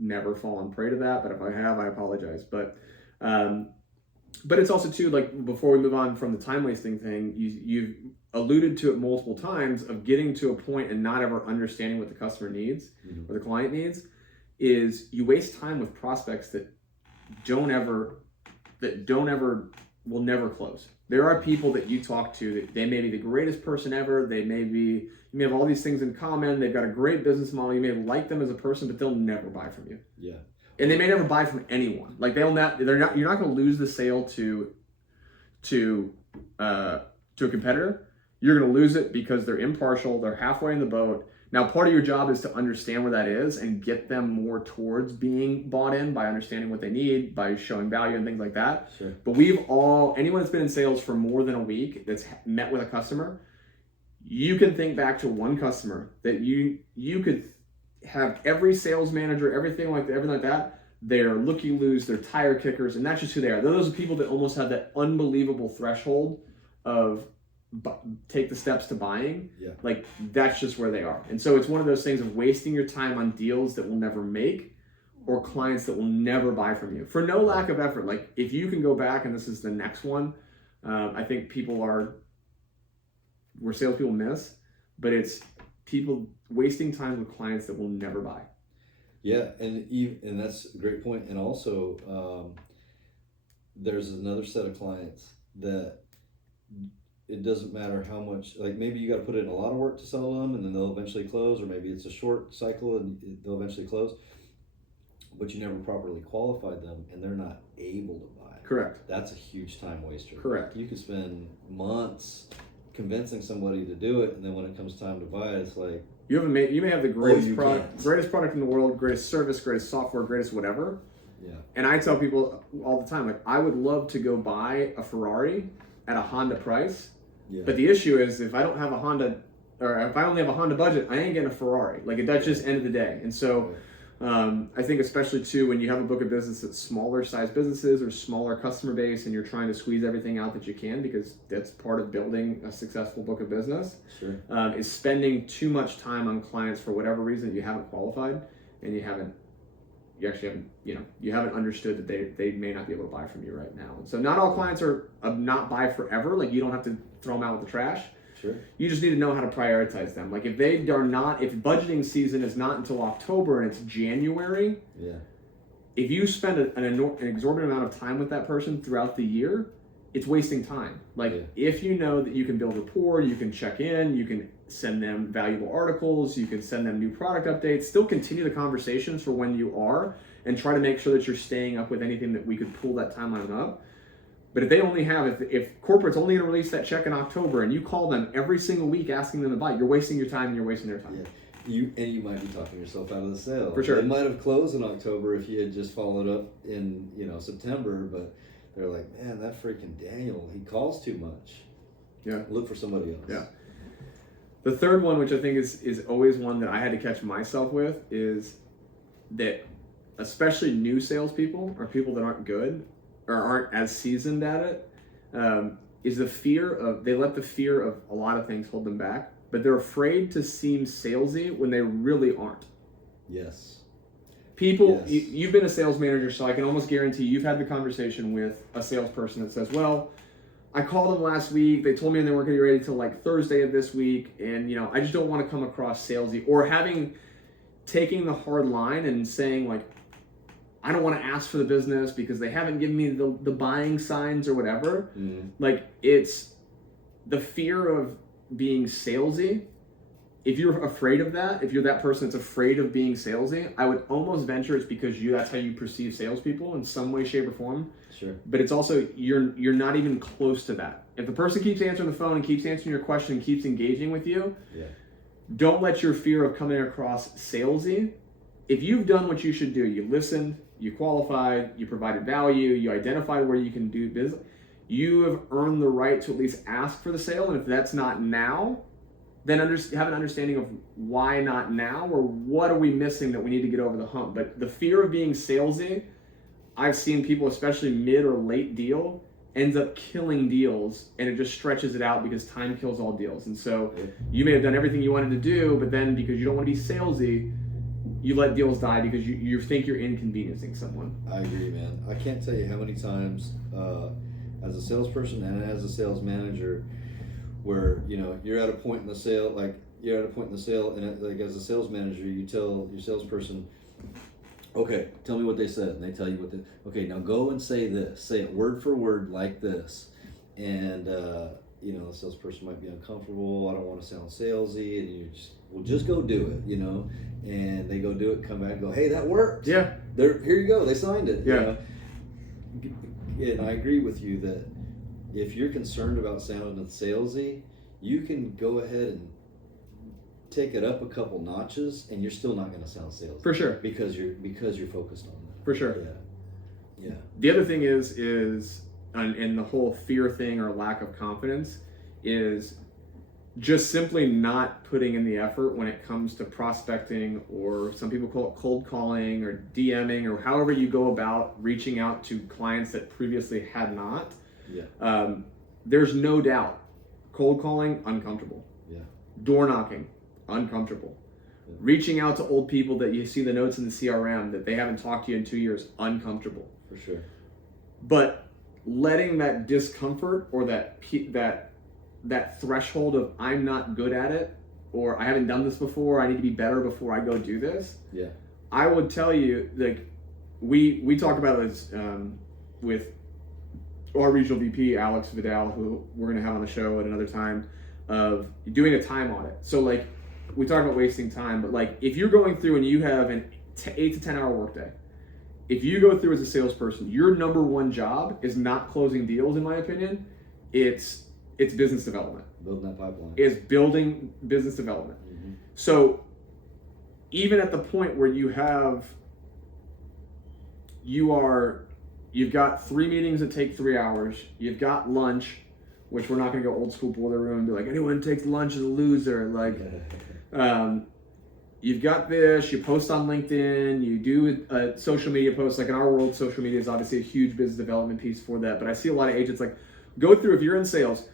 never fallen prey to that. But if I have, I apologize. But it's also too, like, before we move on from the time wasting thing, you've alluded to it multiple times of getting to a point and not ever understanding what the customer needs or the client needs. Is you waste time with prospects that will never close. There are people that you talk to that they may be the greatest person ever. You may have all these things in common. They've got a great business model. You may like them as a person, but they'll never buy from you. Yeah. And they may never buy from anyone. Like, you're not going to lose the sale to a competitor. You're going to lose it because they're impartial. They're halfway in the boat. Now, part of your job is to understand where that is and get them more towards being bought in by understanding what they need, by showing value and things like that. Sure. But anyone that's been in sales for more than a week that's met with a customer, you can think back to one customer that you could have every sales manager, everything like that. They're looky-loos, they're tire kickers, and that's just who they are. Those are people that almost have that unbelievable threshold of take the steps to buying. Yeah. Like, that's just where they are. And so it's one of those things of wasting your time on deals that will never make or clients that will never buy from you for no lack of effort. Like, if you can go back, and this is the next one, I think where salespeople miss, but it's people wasting time with clients that will never buy. Yeah, and that's a great point. And also, there's another set of clients that it doesn't matter how much, like maybe you got to put in a lot of work to sell them and then they'll eventually close, or maybe it's a short cycle and they'll eventually close, but you never properly qualified them and they're not able to buy. Correct. That's a huge time waster. Correct. You could spend months convincing somebody to do it, and then when it comes time to buy it, it's like, you may have the greatest you greatest product in the world, greatest service, greatest software, greatest whatever. Yeah. And I tell people all the time, like, I would love to go buy a Ferrari at a Honda price. Yeah. But the issue is, if I don't have a Honda, or if I only have a Honda budget, I ain't getting a Ferrari. Like, that's just end of the day. And so I think especially too, when you have a book of business that's smaller size businesses or smaller customer base, and you're trying to squeeze everything out that you can, because that's part of building a successful book of business, sure. Is spending too much time on clients for whatever reason that you haven't qualified, and you haven't understood that they may not be able to buy from you right now. And so not all clients are not buy forever. Like, you don't have to throw them out with the trash. Sure. You just need to know how to prioritize them. Like, if budgeting season is not until October and it's January, if you spend an exorbitant amount of time with that person throughout the year, it's wasting time. Like, if you know that you can build rapport, you can check in, you can send them valuable articles, you can send them new product updates, still continue the conversations for when you are, and try to make sure that you're staying up with anything that we could pull that timeline up. But if they only have, if corporate's only going to release that check in October, and you call them every single week asking them to buy, you're wasting your time and you're wasting their time. Yeah. You might be talking yourself out of the sale. For sure. It might have closed in October if you had just followed up in September, but they're like, man, that freaking Daniel, he calls too much. Yeah. Look for somebody else. Yeah. The third one, which I think is always one that I had to catch myself with, is that especially new salespeople or people that aren't good or aren't as seasoned at it, is the fear of, they let the fear of a lot of things hold them back, but they're afraid to seem salesy when they really aren't. Yes. People, you've been a sales manager, so I can almost guarantee you've had the conversation with a salesperson that says, well, I called them last week, they told me they weren't going to be ready till like Thursday of this week, and I just don't want to come across salesy, or taking the hard line and saying, like, I don't want to ask for the business because they haven't given me the buying signs or whatever. Like, it's the fear of being salesy. If you're afraid of that, if you're that person that's afraid of being salesy, I would almost venture it's because that's how you perceive salespeople in some way, shape, or form. Sure. But it's also, you're not even close to that. If the person keeps answering the phone and keeps answering your question and keeps engaging with you, don't let your fear of coming across salesy. If you've done what you should do, you listened, you qualified, you provided value, you identified where you can do business, you have earned the right to at least ask for the sale. And if that's not now, then have an understanding of why not now, or what are we missing that we need to get over the hump. But the fear of being salesy, I've seen people, especially mid or late deal, ends up killing deals, and it just stretches it out because time kills all deals. And so you may have done everything you wanted to do, but then because you don't want to be salesy, you let deals die because you think you're inconveniencing someone. I agree, man. I can't tell you how many times as a salesperson and as a sales manager where, you're at a point in the sale, and like as a sales manager, you tell your salesperson, okay, tell me what they said. And they tell you okay, now go and say this. Say it word for word like this. And, the salesperson might be uncomfortable. I don't want to sound salesy. And just go do it, And they go do it, come back and go, hey, that worked. Yeah. Here you go. They signed it. Yeah. And I agree with you that if you're concerned about sounding salesy, you can go ahead and take it up a couple notches, and you're still not going to sound sales For sure. because you're focused on that. For sure. Yeah. The other thing is and the whole fear thing or lack of confidence is just simply not putting in the effort when it comes to prospecting, or some people call it cold calling or DMing, or however you go about reaching out to clients that previously had not. Yeah. There's no doubt cold calling, uncomfortable. Yeah. Door knocking, uncomfortable. Yeah. Reaching out to old people that you see the notes in the CRM that they haven't talked to you in 2 years, uncomfortable. For sure. But letting that discomfort or that threshold of I'm not good at it, or I haven't done this before, I need to be better before I go do this. Yeah. I would tell you, like, we talk about this with our regional VP, Alex Vidal, who we're going to have on the show at another time, of doing a time audit. So, like, we talk about wasting time, but, like, if you're going through and you have an 8 to 10 hour workday, if you go through as a salesperson, your number one job is not closing deals, in my opinion. It's business development. Building that pipeline. Is building business development. Mm-hmm. So even at the point where you've got 3 meetings that take 3 hours, you've got lunch, which we're not going to go old school boiler room and be like, anyone who takes lunch is a loser. Like, you've got this, you post on LinkedIn, you do a social media post. Like, in our world, social media is obviously a huge business development piece for that. But I see a lot of agents, like, go through, if you're in sales,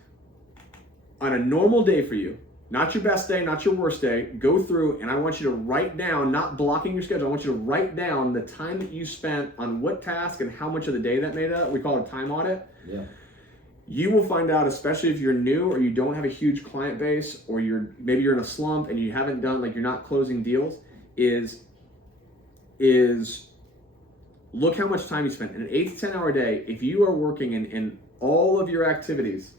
on a normal day for you, not your best day, not your worst day, go through, and I want you to write down, not blocking your schedule, I want you to write down the time that you spent on what task and how much of the day that made up. We call it a time audit. Yeah. You will find out, especially if you're new or you don't have a huge client base, or maybe you're in a slump and you haven't done, like, you're not closing deals, is look how much time you spent. In an 8 to 10 hour day, if you are working in all of your activities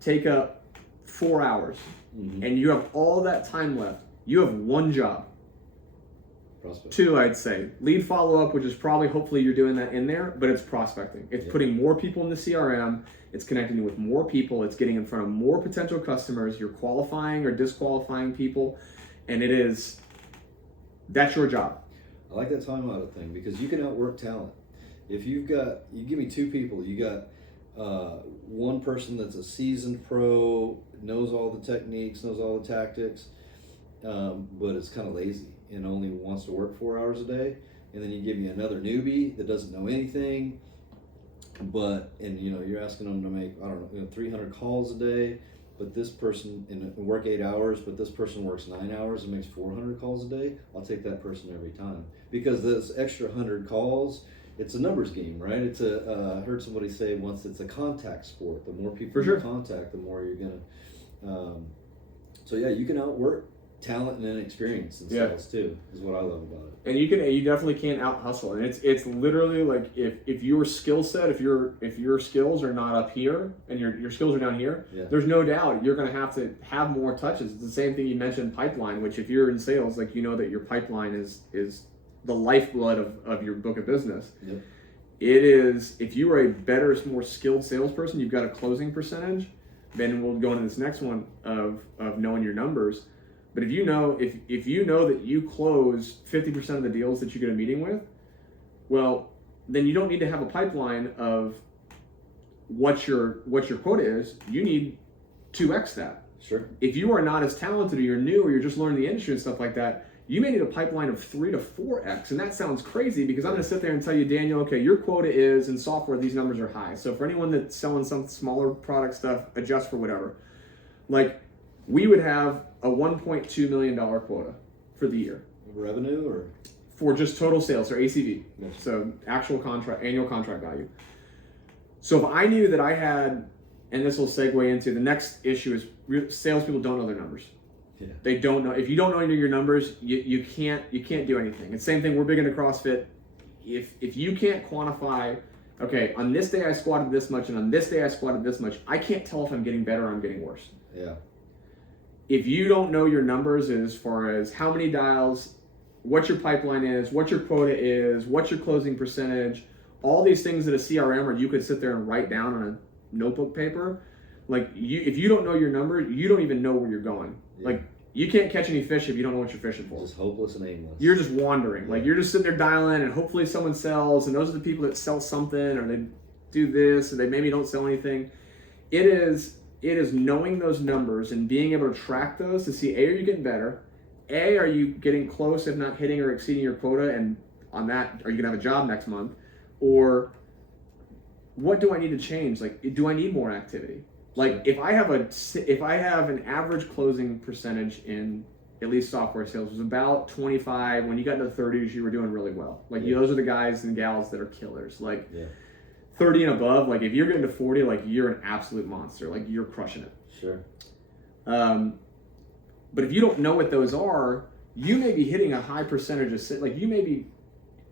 take up 4 hours, Mm-hmm. and you have all that time left, you have one job. Prospect. 2, I'd say. Lead follow-up, which is probably, hopefully you're doing that in there, but it's prospecting. It's putting more people in the CRM, it's connecting you with more people, it's getting in front of more potential customers, you're qualifying or disqualifying people, and that's your job. I like that time audit thing, because you can outwork talent. If you give me 2 people, you got one person that's a seasoned pro, knows all the techniques, knows all the tactics, but is kind of lazy and only wants to work 4 hours a day. And then you give me another newbie that doesn't know anything, and you're asking them to make, 300 calls a day, but this person work 8 hours, but this person works 9 hours and makes 400 calls a day. I'll take that person every time, because those extra 100 calls, it's a numbers game, right? It's I heard somebody say once, it's a contact sport. The more people you contact, the more you're gonna. So yeah, you can outwork talent and inexperience in sales too, is what I love about it. And you definitely can't out hustle. And it's literally like, if your skill set, if your skills are not up here and your skills are down here, there's no doubt you're going to have more touches. It's the same thing you mentioned, pipeline, which if you're in sales, like, that your pipeline is the lifeblood of your book of business. Yep. It is, if you are a better, more skilled salesperson, you've got a closing percentage. Then we'll go into this next one of knowing your numbers. But if you know that you close 50% of the deals that you get a meeting with, well, then you don't need to have a pipeline of what your quota is. You need 2x that. Sure. If you are not as talented, or you're new, or you're just learning the industry and stuff like that, you may need a pipeline of 3 to 4x. And that sounds crazy, because I'm going to sit there and tell you, Daniel, okay, your quota is, in software, these numbers are high. So for anyone that's selling some smaller product stuff, adjust for whatever. Like, we would have a $1.2 million quota for the year. Revenue, or? For just total sales, or ACV. Yes. So annual contract value. So if I knew that I had, and this will segue into the next issue, is salespeople don't know their numbers. Yeah. They don't know. If you don't know your numbers, you can't do anything. It's the same thing. We're big into CrossFit. If you can't quantify, okay, on this day I squatted this much, and on this day I squatted this much, I can't tell if I'm getting better or I'm getting worse. Yeah. If you don't know your numbers as far as how many dials, what your pipeline is, what your quota is, what your closing percentage, all these things that a CRM or you could sit there and write down on a notebook paper, like, if you don't know your number, you don't even know where you're going. Yeah. Like, You can't catch any fish if you don't know what you're fishing for. Just hopeless and aimless. You're just wandering. Like, you're just sitting there dialing, and hopefully someone sells, and those are the people that sell something, or they do this, or they maybe don't sell anything. It is knowing those numbers and being able to track those to see, A, are you getting better? A, are you getting close, if not hitting or exceeding your quota, and on that, are you gonna have a job next month? Or what do I need to change? Like, do I need more activity? Like, if I have an average closing percentage in at least software sales was about 25. When you got into the 30s, you were doing really well. Like, those are the guys and gals that are killers. Like, 30 and above, like, if you're getting to 40, like, you're an absolute monster. Like, you're crushing it. Sure. But if you don't know what those are, you may be hitting a high percentage of, like, you may be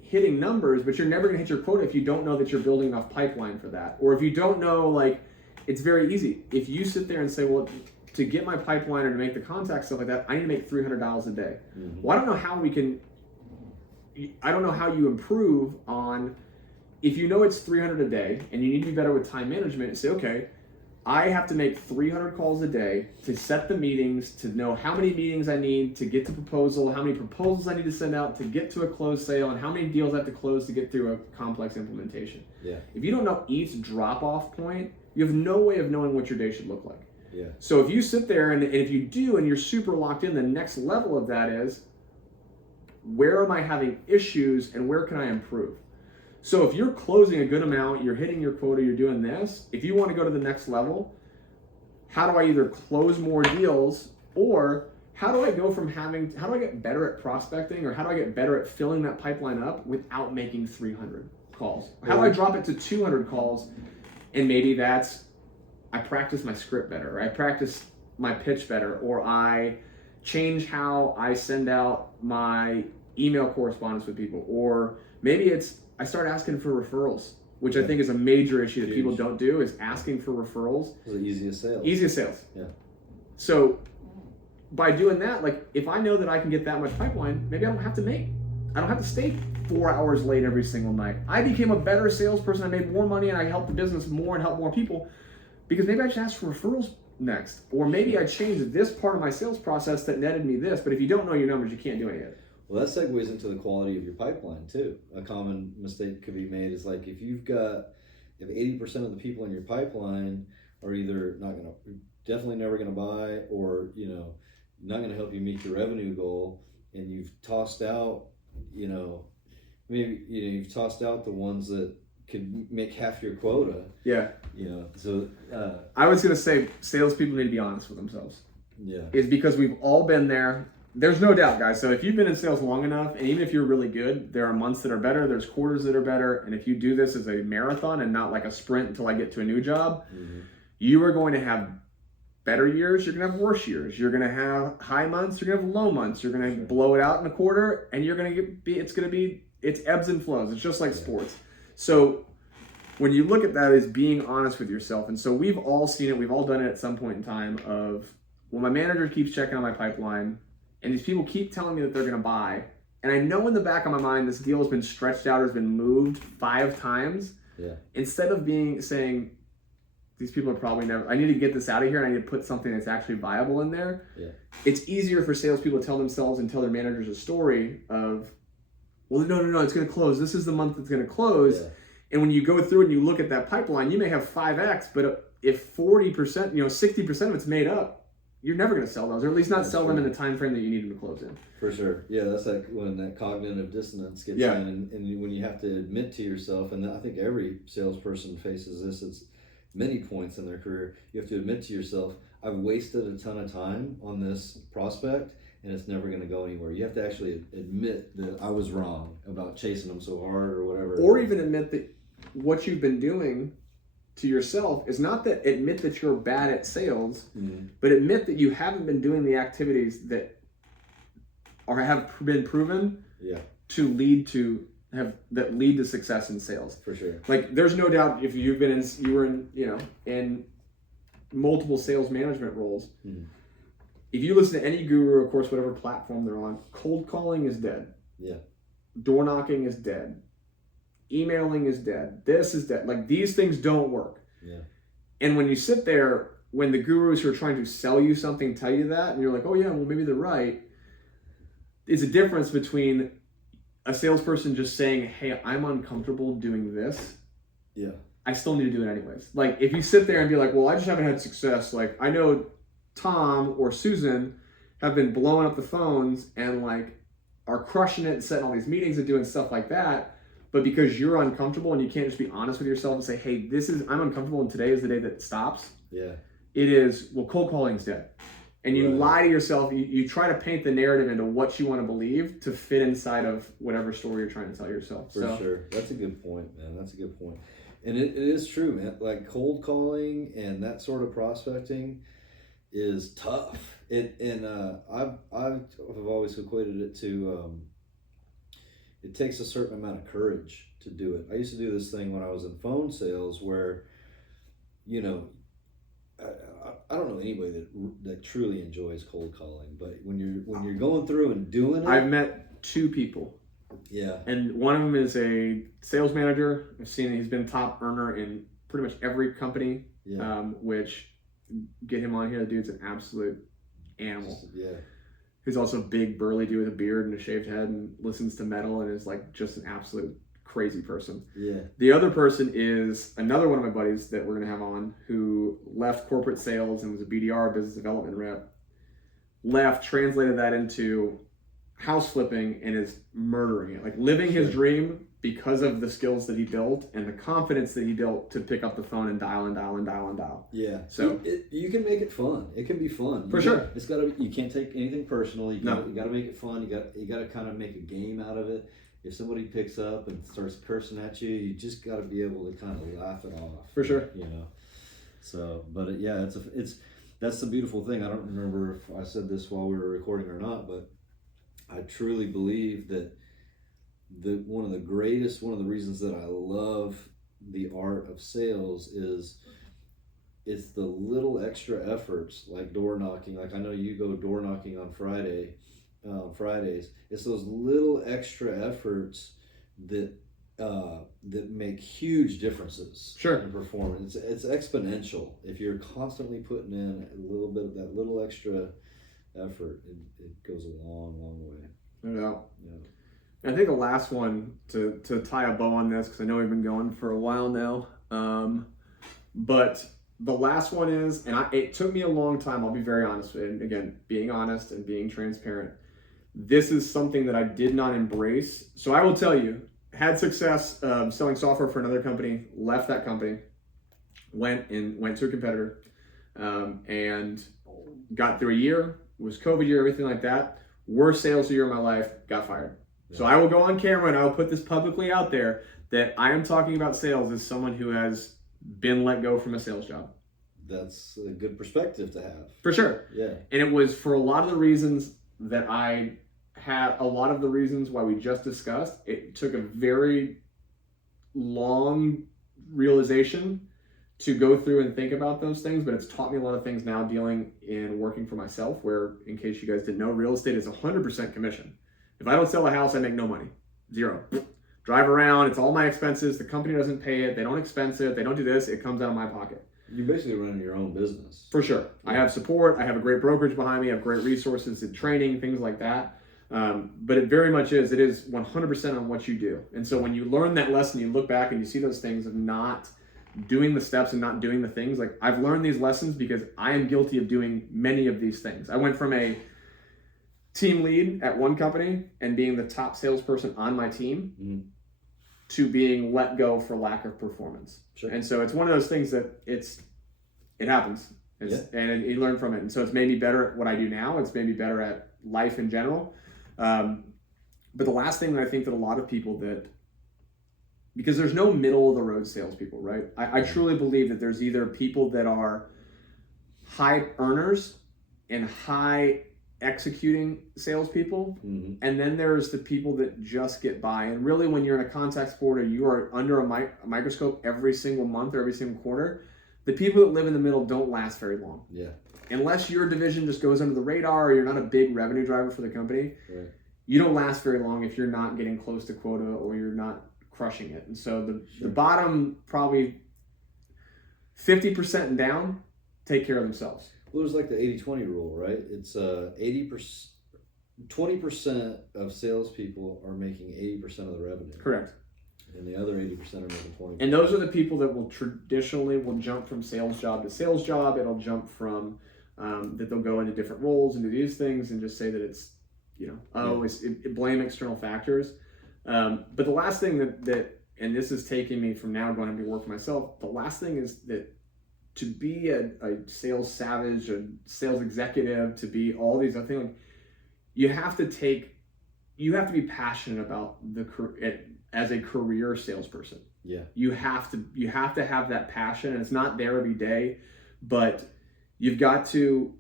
hitting numbers, but you're never going to hit your quota if you don't know that you're building enough pipeline for that. Or if you don't know, like, it's very easy. If you sit there and say, well, to get my pipeline or to make the contacts, stuff like that, I need to make $300 a day. Mm-hmm. Well, I don't know how you improve on, if you know it's 300 a day and you need to be better with time management, and say, okay, I have to make 300 calls a day to set the meetings, to know how many meetings I need to get to proposal, how many proposals I need to send out to get to a closed sale, and how many deals I have to close to get through a complex implementation. Yeah. If you don't know each drop-off point, you have no way of knowing what your day should look like. Yeah. So if you sit there and if you do and you're super locked in, the next level of that is, where am I having issues and where can I improve? So if you're closing a good amount, you're hitting your quota, you're doing this, if you want to go to the next level, how do I either close more deals, or how do I get better at prospecting, or how do I get better at filling that pipeline up without making 300 calls? How do I drop it to 200 calls? And maybe that's, I practice my script better, or I practice my pitch better, or I change how I send out my email correspondence with people, or maybe it's, I start asking for referrals, which I think is a major issue that people don't do, is asking for referrals. It's the easiest sales. Easiest sales. Yeah. So by doing that, like, if I know that I can get that much pipeline, maybe I don't have to stay 4 hours late every single night. I became a better salesperson. I made more money and I helped the business more and helped more people because maybe I should ask for referrals next. Or maybe I changed this part of my sales process that netted me this. But if you don't know your numbers, you can't do any of it. Well, that segues into the quality of your pipeline too. A common mistake could be made is, like, if 80% of the people in your pipeline are either definitely never gonna buy, or not gonna help you meet your revenue goal, and you've tossed out, you've tossed out the ones that could make half your quota. Yeah. So I was gonna say, salespeople need to be honest with themselves. Yeah. Is because we've all been there. There's no doubt, guys. So if you've been in sales long enough, and even if you're really good, there are months that are better, there's quarters that are better. And if you do this as a marathon and not like a sprint until I get to a new job, you are going to have better years, you're going to have worse years. You're going to have high months, you're going to have low months. You're going to blow it out in a quarter, and you're going to it's ebbs and flows. It's just like sports. So when you look at that, is being honest with yourself. And so we've all seen it. We've all done it at some point in time of, well, my manager keeps checking on my pipeline, and these people keep telling me that they're going to buy. And I know in the back of my mind, this deal has been stretched out, has been moved 5 times. Yeah. Instead of saying, these people are probably never, I need to get this out of here, and I need to put something that's actually viable in there. Yeah. It's easier for salespeople to tell themselves and tell their managers a story of, well, no, it's going to close. This is the month it's going to close. Yeah. And when you go through and you look at that pipeline, you may have 5X, but if 40%, 60% of it's made up, you're never going to sell those, or at least not sell them in the time frame that you need them to close in. For sure. Yeah, that's like when that cognitive dissonance gets in, and when you have to admit to yourself, and I think every salesperson faces this at many points in their career, you have to admit to yourself, I've wasted a ton of time on this prospect, and it's never going to go anywhere. You have to actually admit that I was wrong about chasing them so hard or whatever. Or even admit that what you've been doing to yourself is not that admit that you're bad at sales, but admit that you haven't been doing the activities that have been proven to lead to success in sales. For sure. Like, there's no doubt, if you were in multiple sales management roles, if you listen to any guru, of course, whatever platform they're on, cold calling is dead. Yeah. Door knocking is dead. Emailing is dead. This is dead. Like, these things don't work. Yeah. And when you sit there, when the gurus who are trying to sell you something tell you that, and you're like, oh yeah, well maybe they're right. It's a difference between a salesperson just saying, hey, I'm uncomfortable doing this. Yeah. I still need to do it anyways. Like if you sit there and be like, well, I just haven't had success. Like I know Tom or Susan have been blowing up the phones and like are crushing it and setting all these meetings and doing stuff like that. But because you're uncomfortable and you can't just be honest with yourself and say, hey, I'm uncomfortable and today is the day that it stops. Yeah. It is, well, cold calling's dead. And you lie to yourself, you try to paint the narrative into what you want to believe to fit inside of whatever story you're trying to tell yourself. For sure. That's a good point, man. That's a good point. And it is true, man. Like cold calling and that sort of prospecting is tough. I've always equated it to it takes a certain amount of courage to do it. I used to do this thing when I was in phone sales where, you know, I don't know anybody that truly enjoys cold calling, but when you're going through and doing it, I've met 2 people. Yeah. And one of them is a sales manager. I've seen he's been top earner in pretty much every company. Yeah. Which get him on here. The dude's an absolute animal. Yeah. He's also a big burly dude with a beard and a shaved head and listens to metal and is like just an absolute crazy person. Yeah. The other person is another one of my buddies that we're going to have on who left corporate sales and was a BDR, business development rep, translated that into house flipping and is murdering it, like living his dream because of the skills that he built and the confidence that he built to pick up the phone and dial and dial and dial and dial. Yeah. So you can make it fun. It can be fun. Sure. It's gotta. You can't take anything personal. You gotta make it fun. You gotta kind of make a game out of it. If somebody picks up and starts cursing at you, you just gotta be able to kind of laugh it off. For sure. You know. So, but that's the beautiful thing. I don't remember if I said this while we were recording or not, but I truly believe that one of the reasons that I love the art of sales is it's the little extra efforts, like door knocking. Like I know you go door knocking on Fridays. It's those little extra efforts that make huge differences in performance. It's exponential. If you're constantly putting in a little bit of that little extra effort, it goes a long, long way. No doubt. Yeah. I think the last one to tie a bow on this, because I know we've been going for a while now, but the last one is, and it took me a long time, I'll be very honest, and again, being honest and being transparent, this is something that I did not embrace. So I will tell you, had success selling software for another company, left that company, went to a competitor, and got through a year, was COVID year, everything like that, worst sales year of my life, got fired. So I will go on camera and I will put this publicly out there that I am talking about sales as someone who has been let go from a sales job. That's a good perspective to have. For sure. Yeah. And it was for a lot of the reasons that I had, a lot of the reasons why we just discussed. It took a very long realization to go through and think about those things, but it's taught me a lot of things now dealing and working for myself, where, in case you guys didn't know, real estate is 100% commission. If I don't sell a house, I make no money. Zero. Drive around, it's all my expenses. The company doesn't pay it. They don't expense it. They don't do this. It comes out of my pocket. You're basically running your own business. For sure. Yeah. I have support. I have a great brokerage behind me. I have great resources and training, things like that. But it very much is. It is 100% on what you do. And so when you learn that lesson, you look back and you see those things of not doing the steps and not doing the things. Like, I've learned these lessons because I am guilty of doing many of these things. I went from a team lead at one company and being the top salesperson on my team to being let go for lack of performance. Sure. And so it's one of those things that it happens. And you learn from it. And so it's made me better at what I do now. It's made me better at life in general. But the last thing that I think that a lot of people because there's no middle of the road salespeople, right? I truly believe that there's either people that are high earners and high executing salespeople, and then there's the people that just get by. And really, when you're in a contact sport or you are under a microscope every single month or every single quarter, the people that live in the middle don't last very long. Yeah. Unless your division just goes under the radar or you're not a big revenue driver for the company, right, you don't last very long if you're not getting close to quota or you're not crushing it. And so the bottom probably 50% and down take care of themselves. Well, there's like the 80-20 rule, right? It's 80%, 20% of salespeople are making 80% of the revenue. Correct. And the other 80% are making 20%. And those are the people that will traditionally jump from sales job to sales job. It'll jump from that they'll go into different roles and do these things and just say that it's, blame external factors. But the last thing that, and this is taking me from now going to work for myself, the last thing is that to be a sales savage, a sales executive, to be all these other things, you have to be passionate about as a career salesperson. Yeah. You have to have that passion, and it's not there every day, but you've got to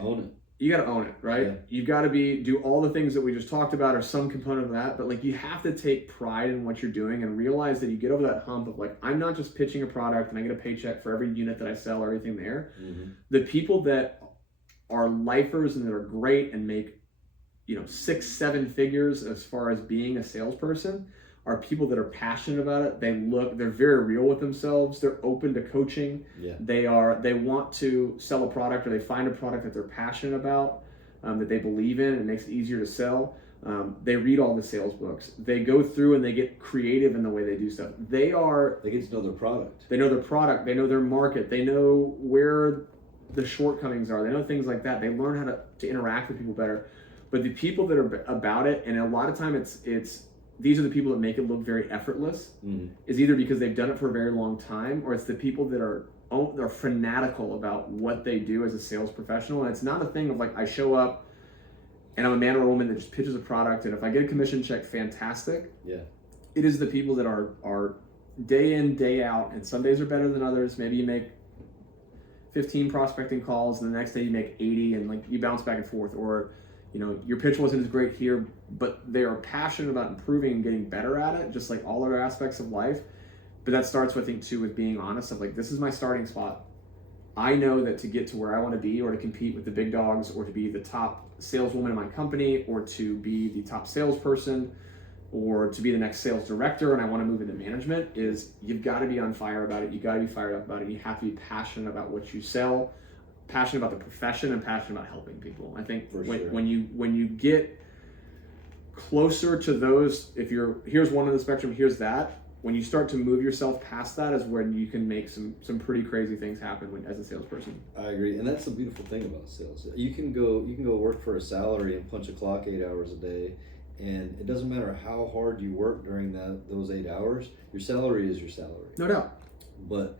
own it. You got to own it, right? Yeah. You've got to do all the things that we just talked about, or some component of that, but like you have to take pride in what you're doing and realize that you get over that hump of like, I'm not just pitching a product and I get a paycheck for every unit that I sell or everything there. Mm-hmm. The people that are lifers and that are great and make 6-7 figures as far as being a salesperson are people that are passionate about it. They're very real with themselves. They're open to coaching. Yeah. They want to sell a product, or they find a product that they're passionate about, that they believe in, and it makes it easier to sell. They read all the sales books. They go through and they get creative in the way they do stuff. They get to know their product. They know their product. They know their market. They know where the shortcomings are. They know things like that. They learn how to interact with people better. But the people that are about it, and a lot of time it's these are the people that make it look very effortless, is either because they've done it for a very long time, or it's the people that are fanatical about what they do as a sales professional. And it's not a thing of like, I show up and I'm a man or a woman that just pitches a product, and if I get a commission check, fantastic. Yeah. It is the people that are day in, day out, and some days are better than others. Maybe you make 15 prospecting calls, and the next day you make 80, and like you bounce back and forth, or your pitch wasn't as great here, but they are passionate about improving and getting better at it, just like all other aspects of life. But that starts, I think, too, with being honest of like, this is my starting spot. I know that to get to where I want to be, or to compete with the big dogs, or to be the top saleswoman in my company, or to be the top salesperson, or to be the next sales director, and I want to move into management, is you've got to be on fire about it. You got to be fired up about it. You have to be passionate about what you sell, passionate about the profession, and passionate about helping people. I think when you get closer to those, here's one on the spectrum, here's that. When you start to move yourself past that is when you can make some pretty crazy things happen as a salesperson. I agree, and that's the beautiful thing about sales. You can go work for a salary and punch a clock 8 hours a day, and it doesn't matter how hard you work during those 8 hours. Your salary is your salary. No doubt. But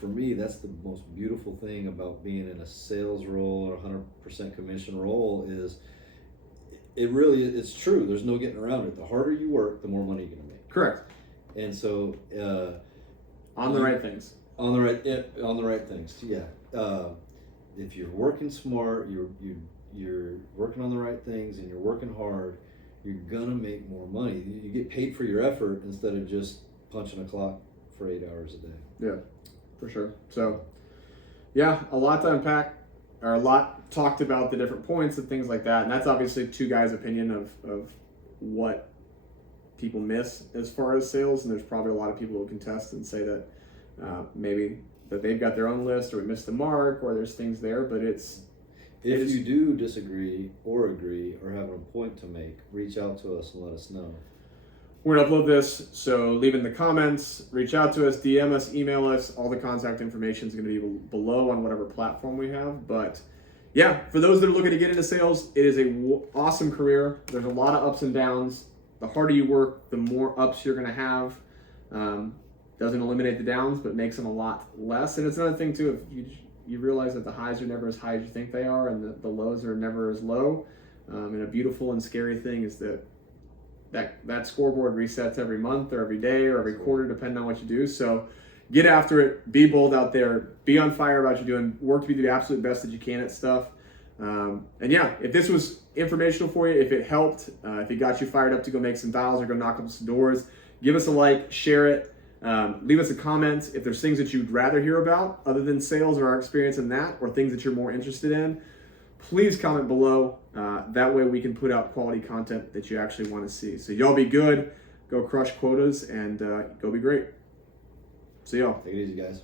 for me, that's the most beautiful thing about being in a sales role or 100% commission role is it's true. There's no getting around it. The harder you work, the more money you're going to make. Correct. And so on the right things. On the right things. Yeah. If you're working smart, you're working on the right things, and you're working hard, you're gonna make more money. You get paid for your effort instead of just punching a clock for 8 hours a day. Yeah, for sure. So, yeah, a lot to unpack, or a lot talked about the different points and things like that. And that's obviously two guys' opinion of what people miss as far as sales. And there's probably a lot of people who will contest and say that maybe that they've got their own list, or we missed the mark, or there's things there. But if you do disagree or agree or have a point to make, reach out to us and let us know. We're going to upload this, so leave in the comments, reach out to us, DM us, email us. All the contact information is going to be below on whatever platform we have. But yeah, for those that are looking to get into sales, it is a awesome career. There's a lot of ups and downs. The harder you work, the more ups you're going to have. Doesn't eliminate the downs, but makes them a lot less. And it's another thing too, if you realize that the highs are never as high as you think they are, and the lows are never as low. And a beautiful and scary thing is that scoreboard resets every month or every day or every quarter, depending on what you do. So get after it, be bold out there, be on fire about what you're doing, work to be the absolute best that you can at stuff. And yeah, if this was informational for you, if it helped, if it got you fired up to go make some dials or go knock on some doors, give us a like, share it, leave us a comment. If there's things that you'd rather hear about other than sales or our experience in that, or things that you're more interested in, please comment below. That way we can put out quality content that you actually want to see. So y'all be good, go crush quotas, and go be great. See y'all. Take it easy, guys.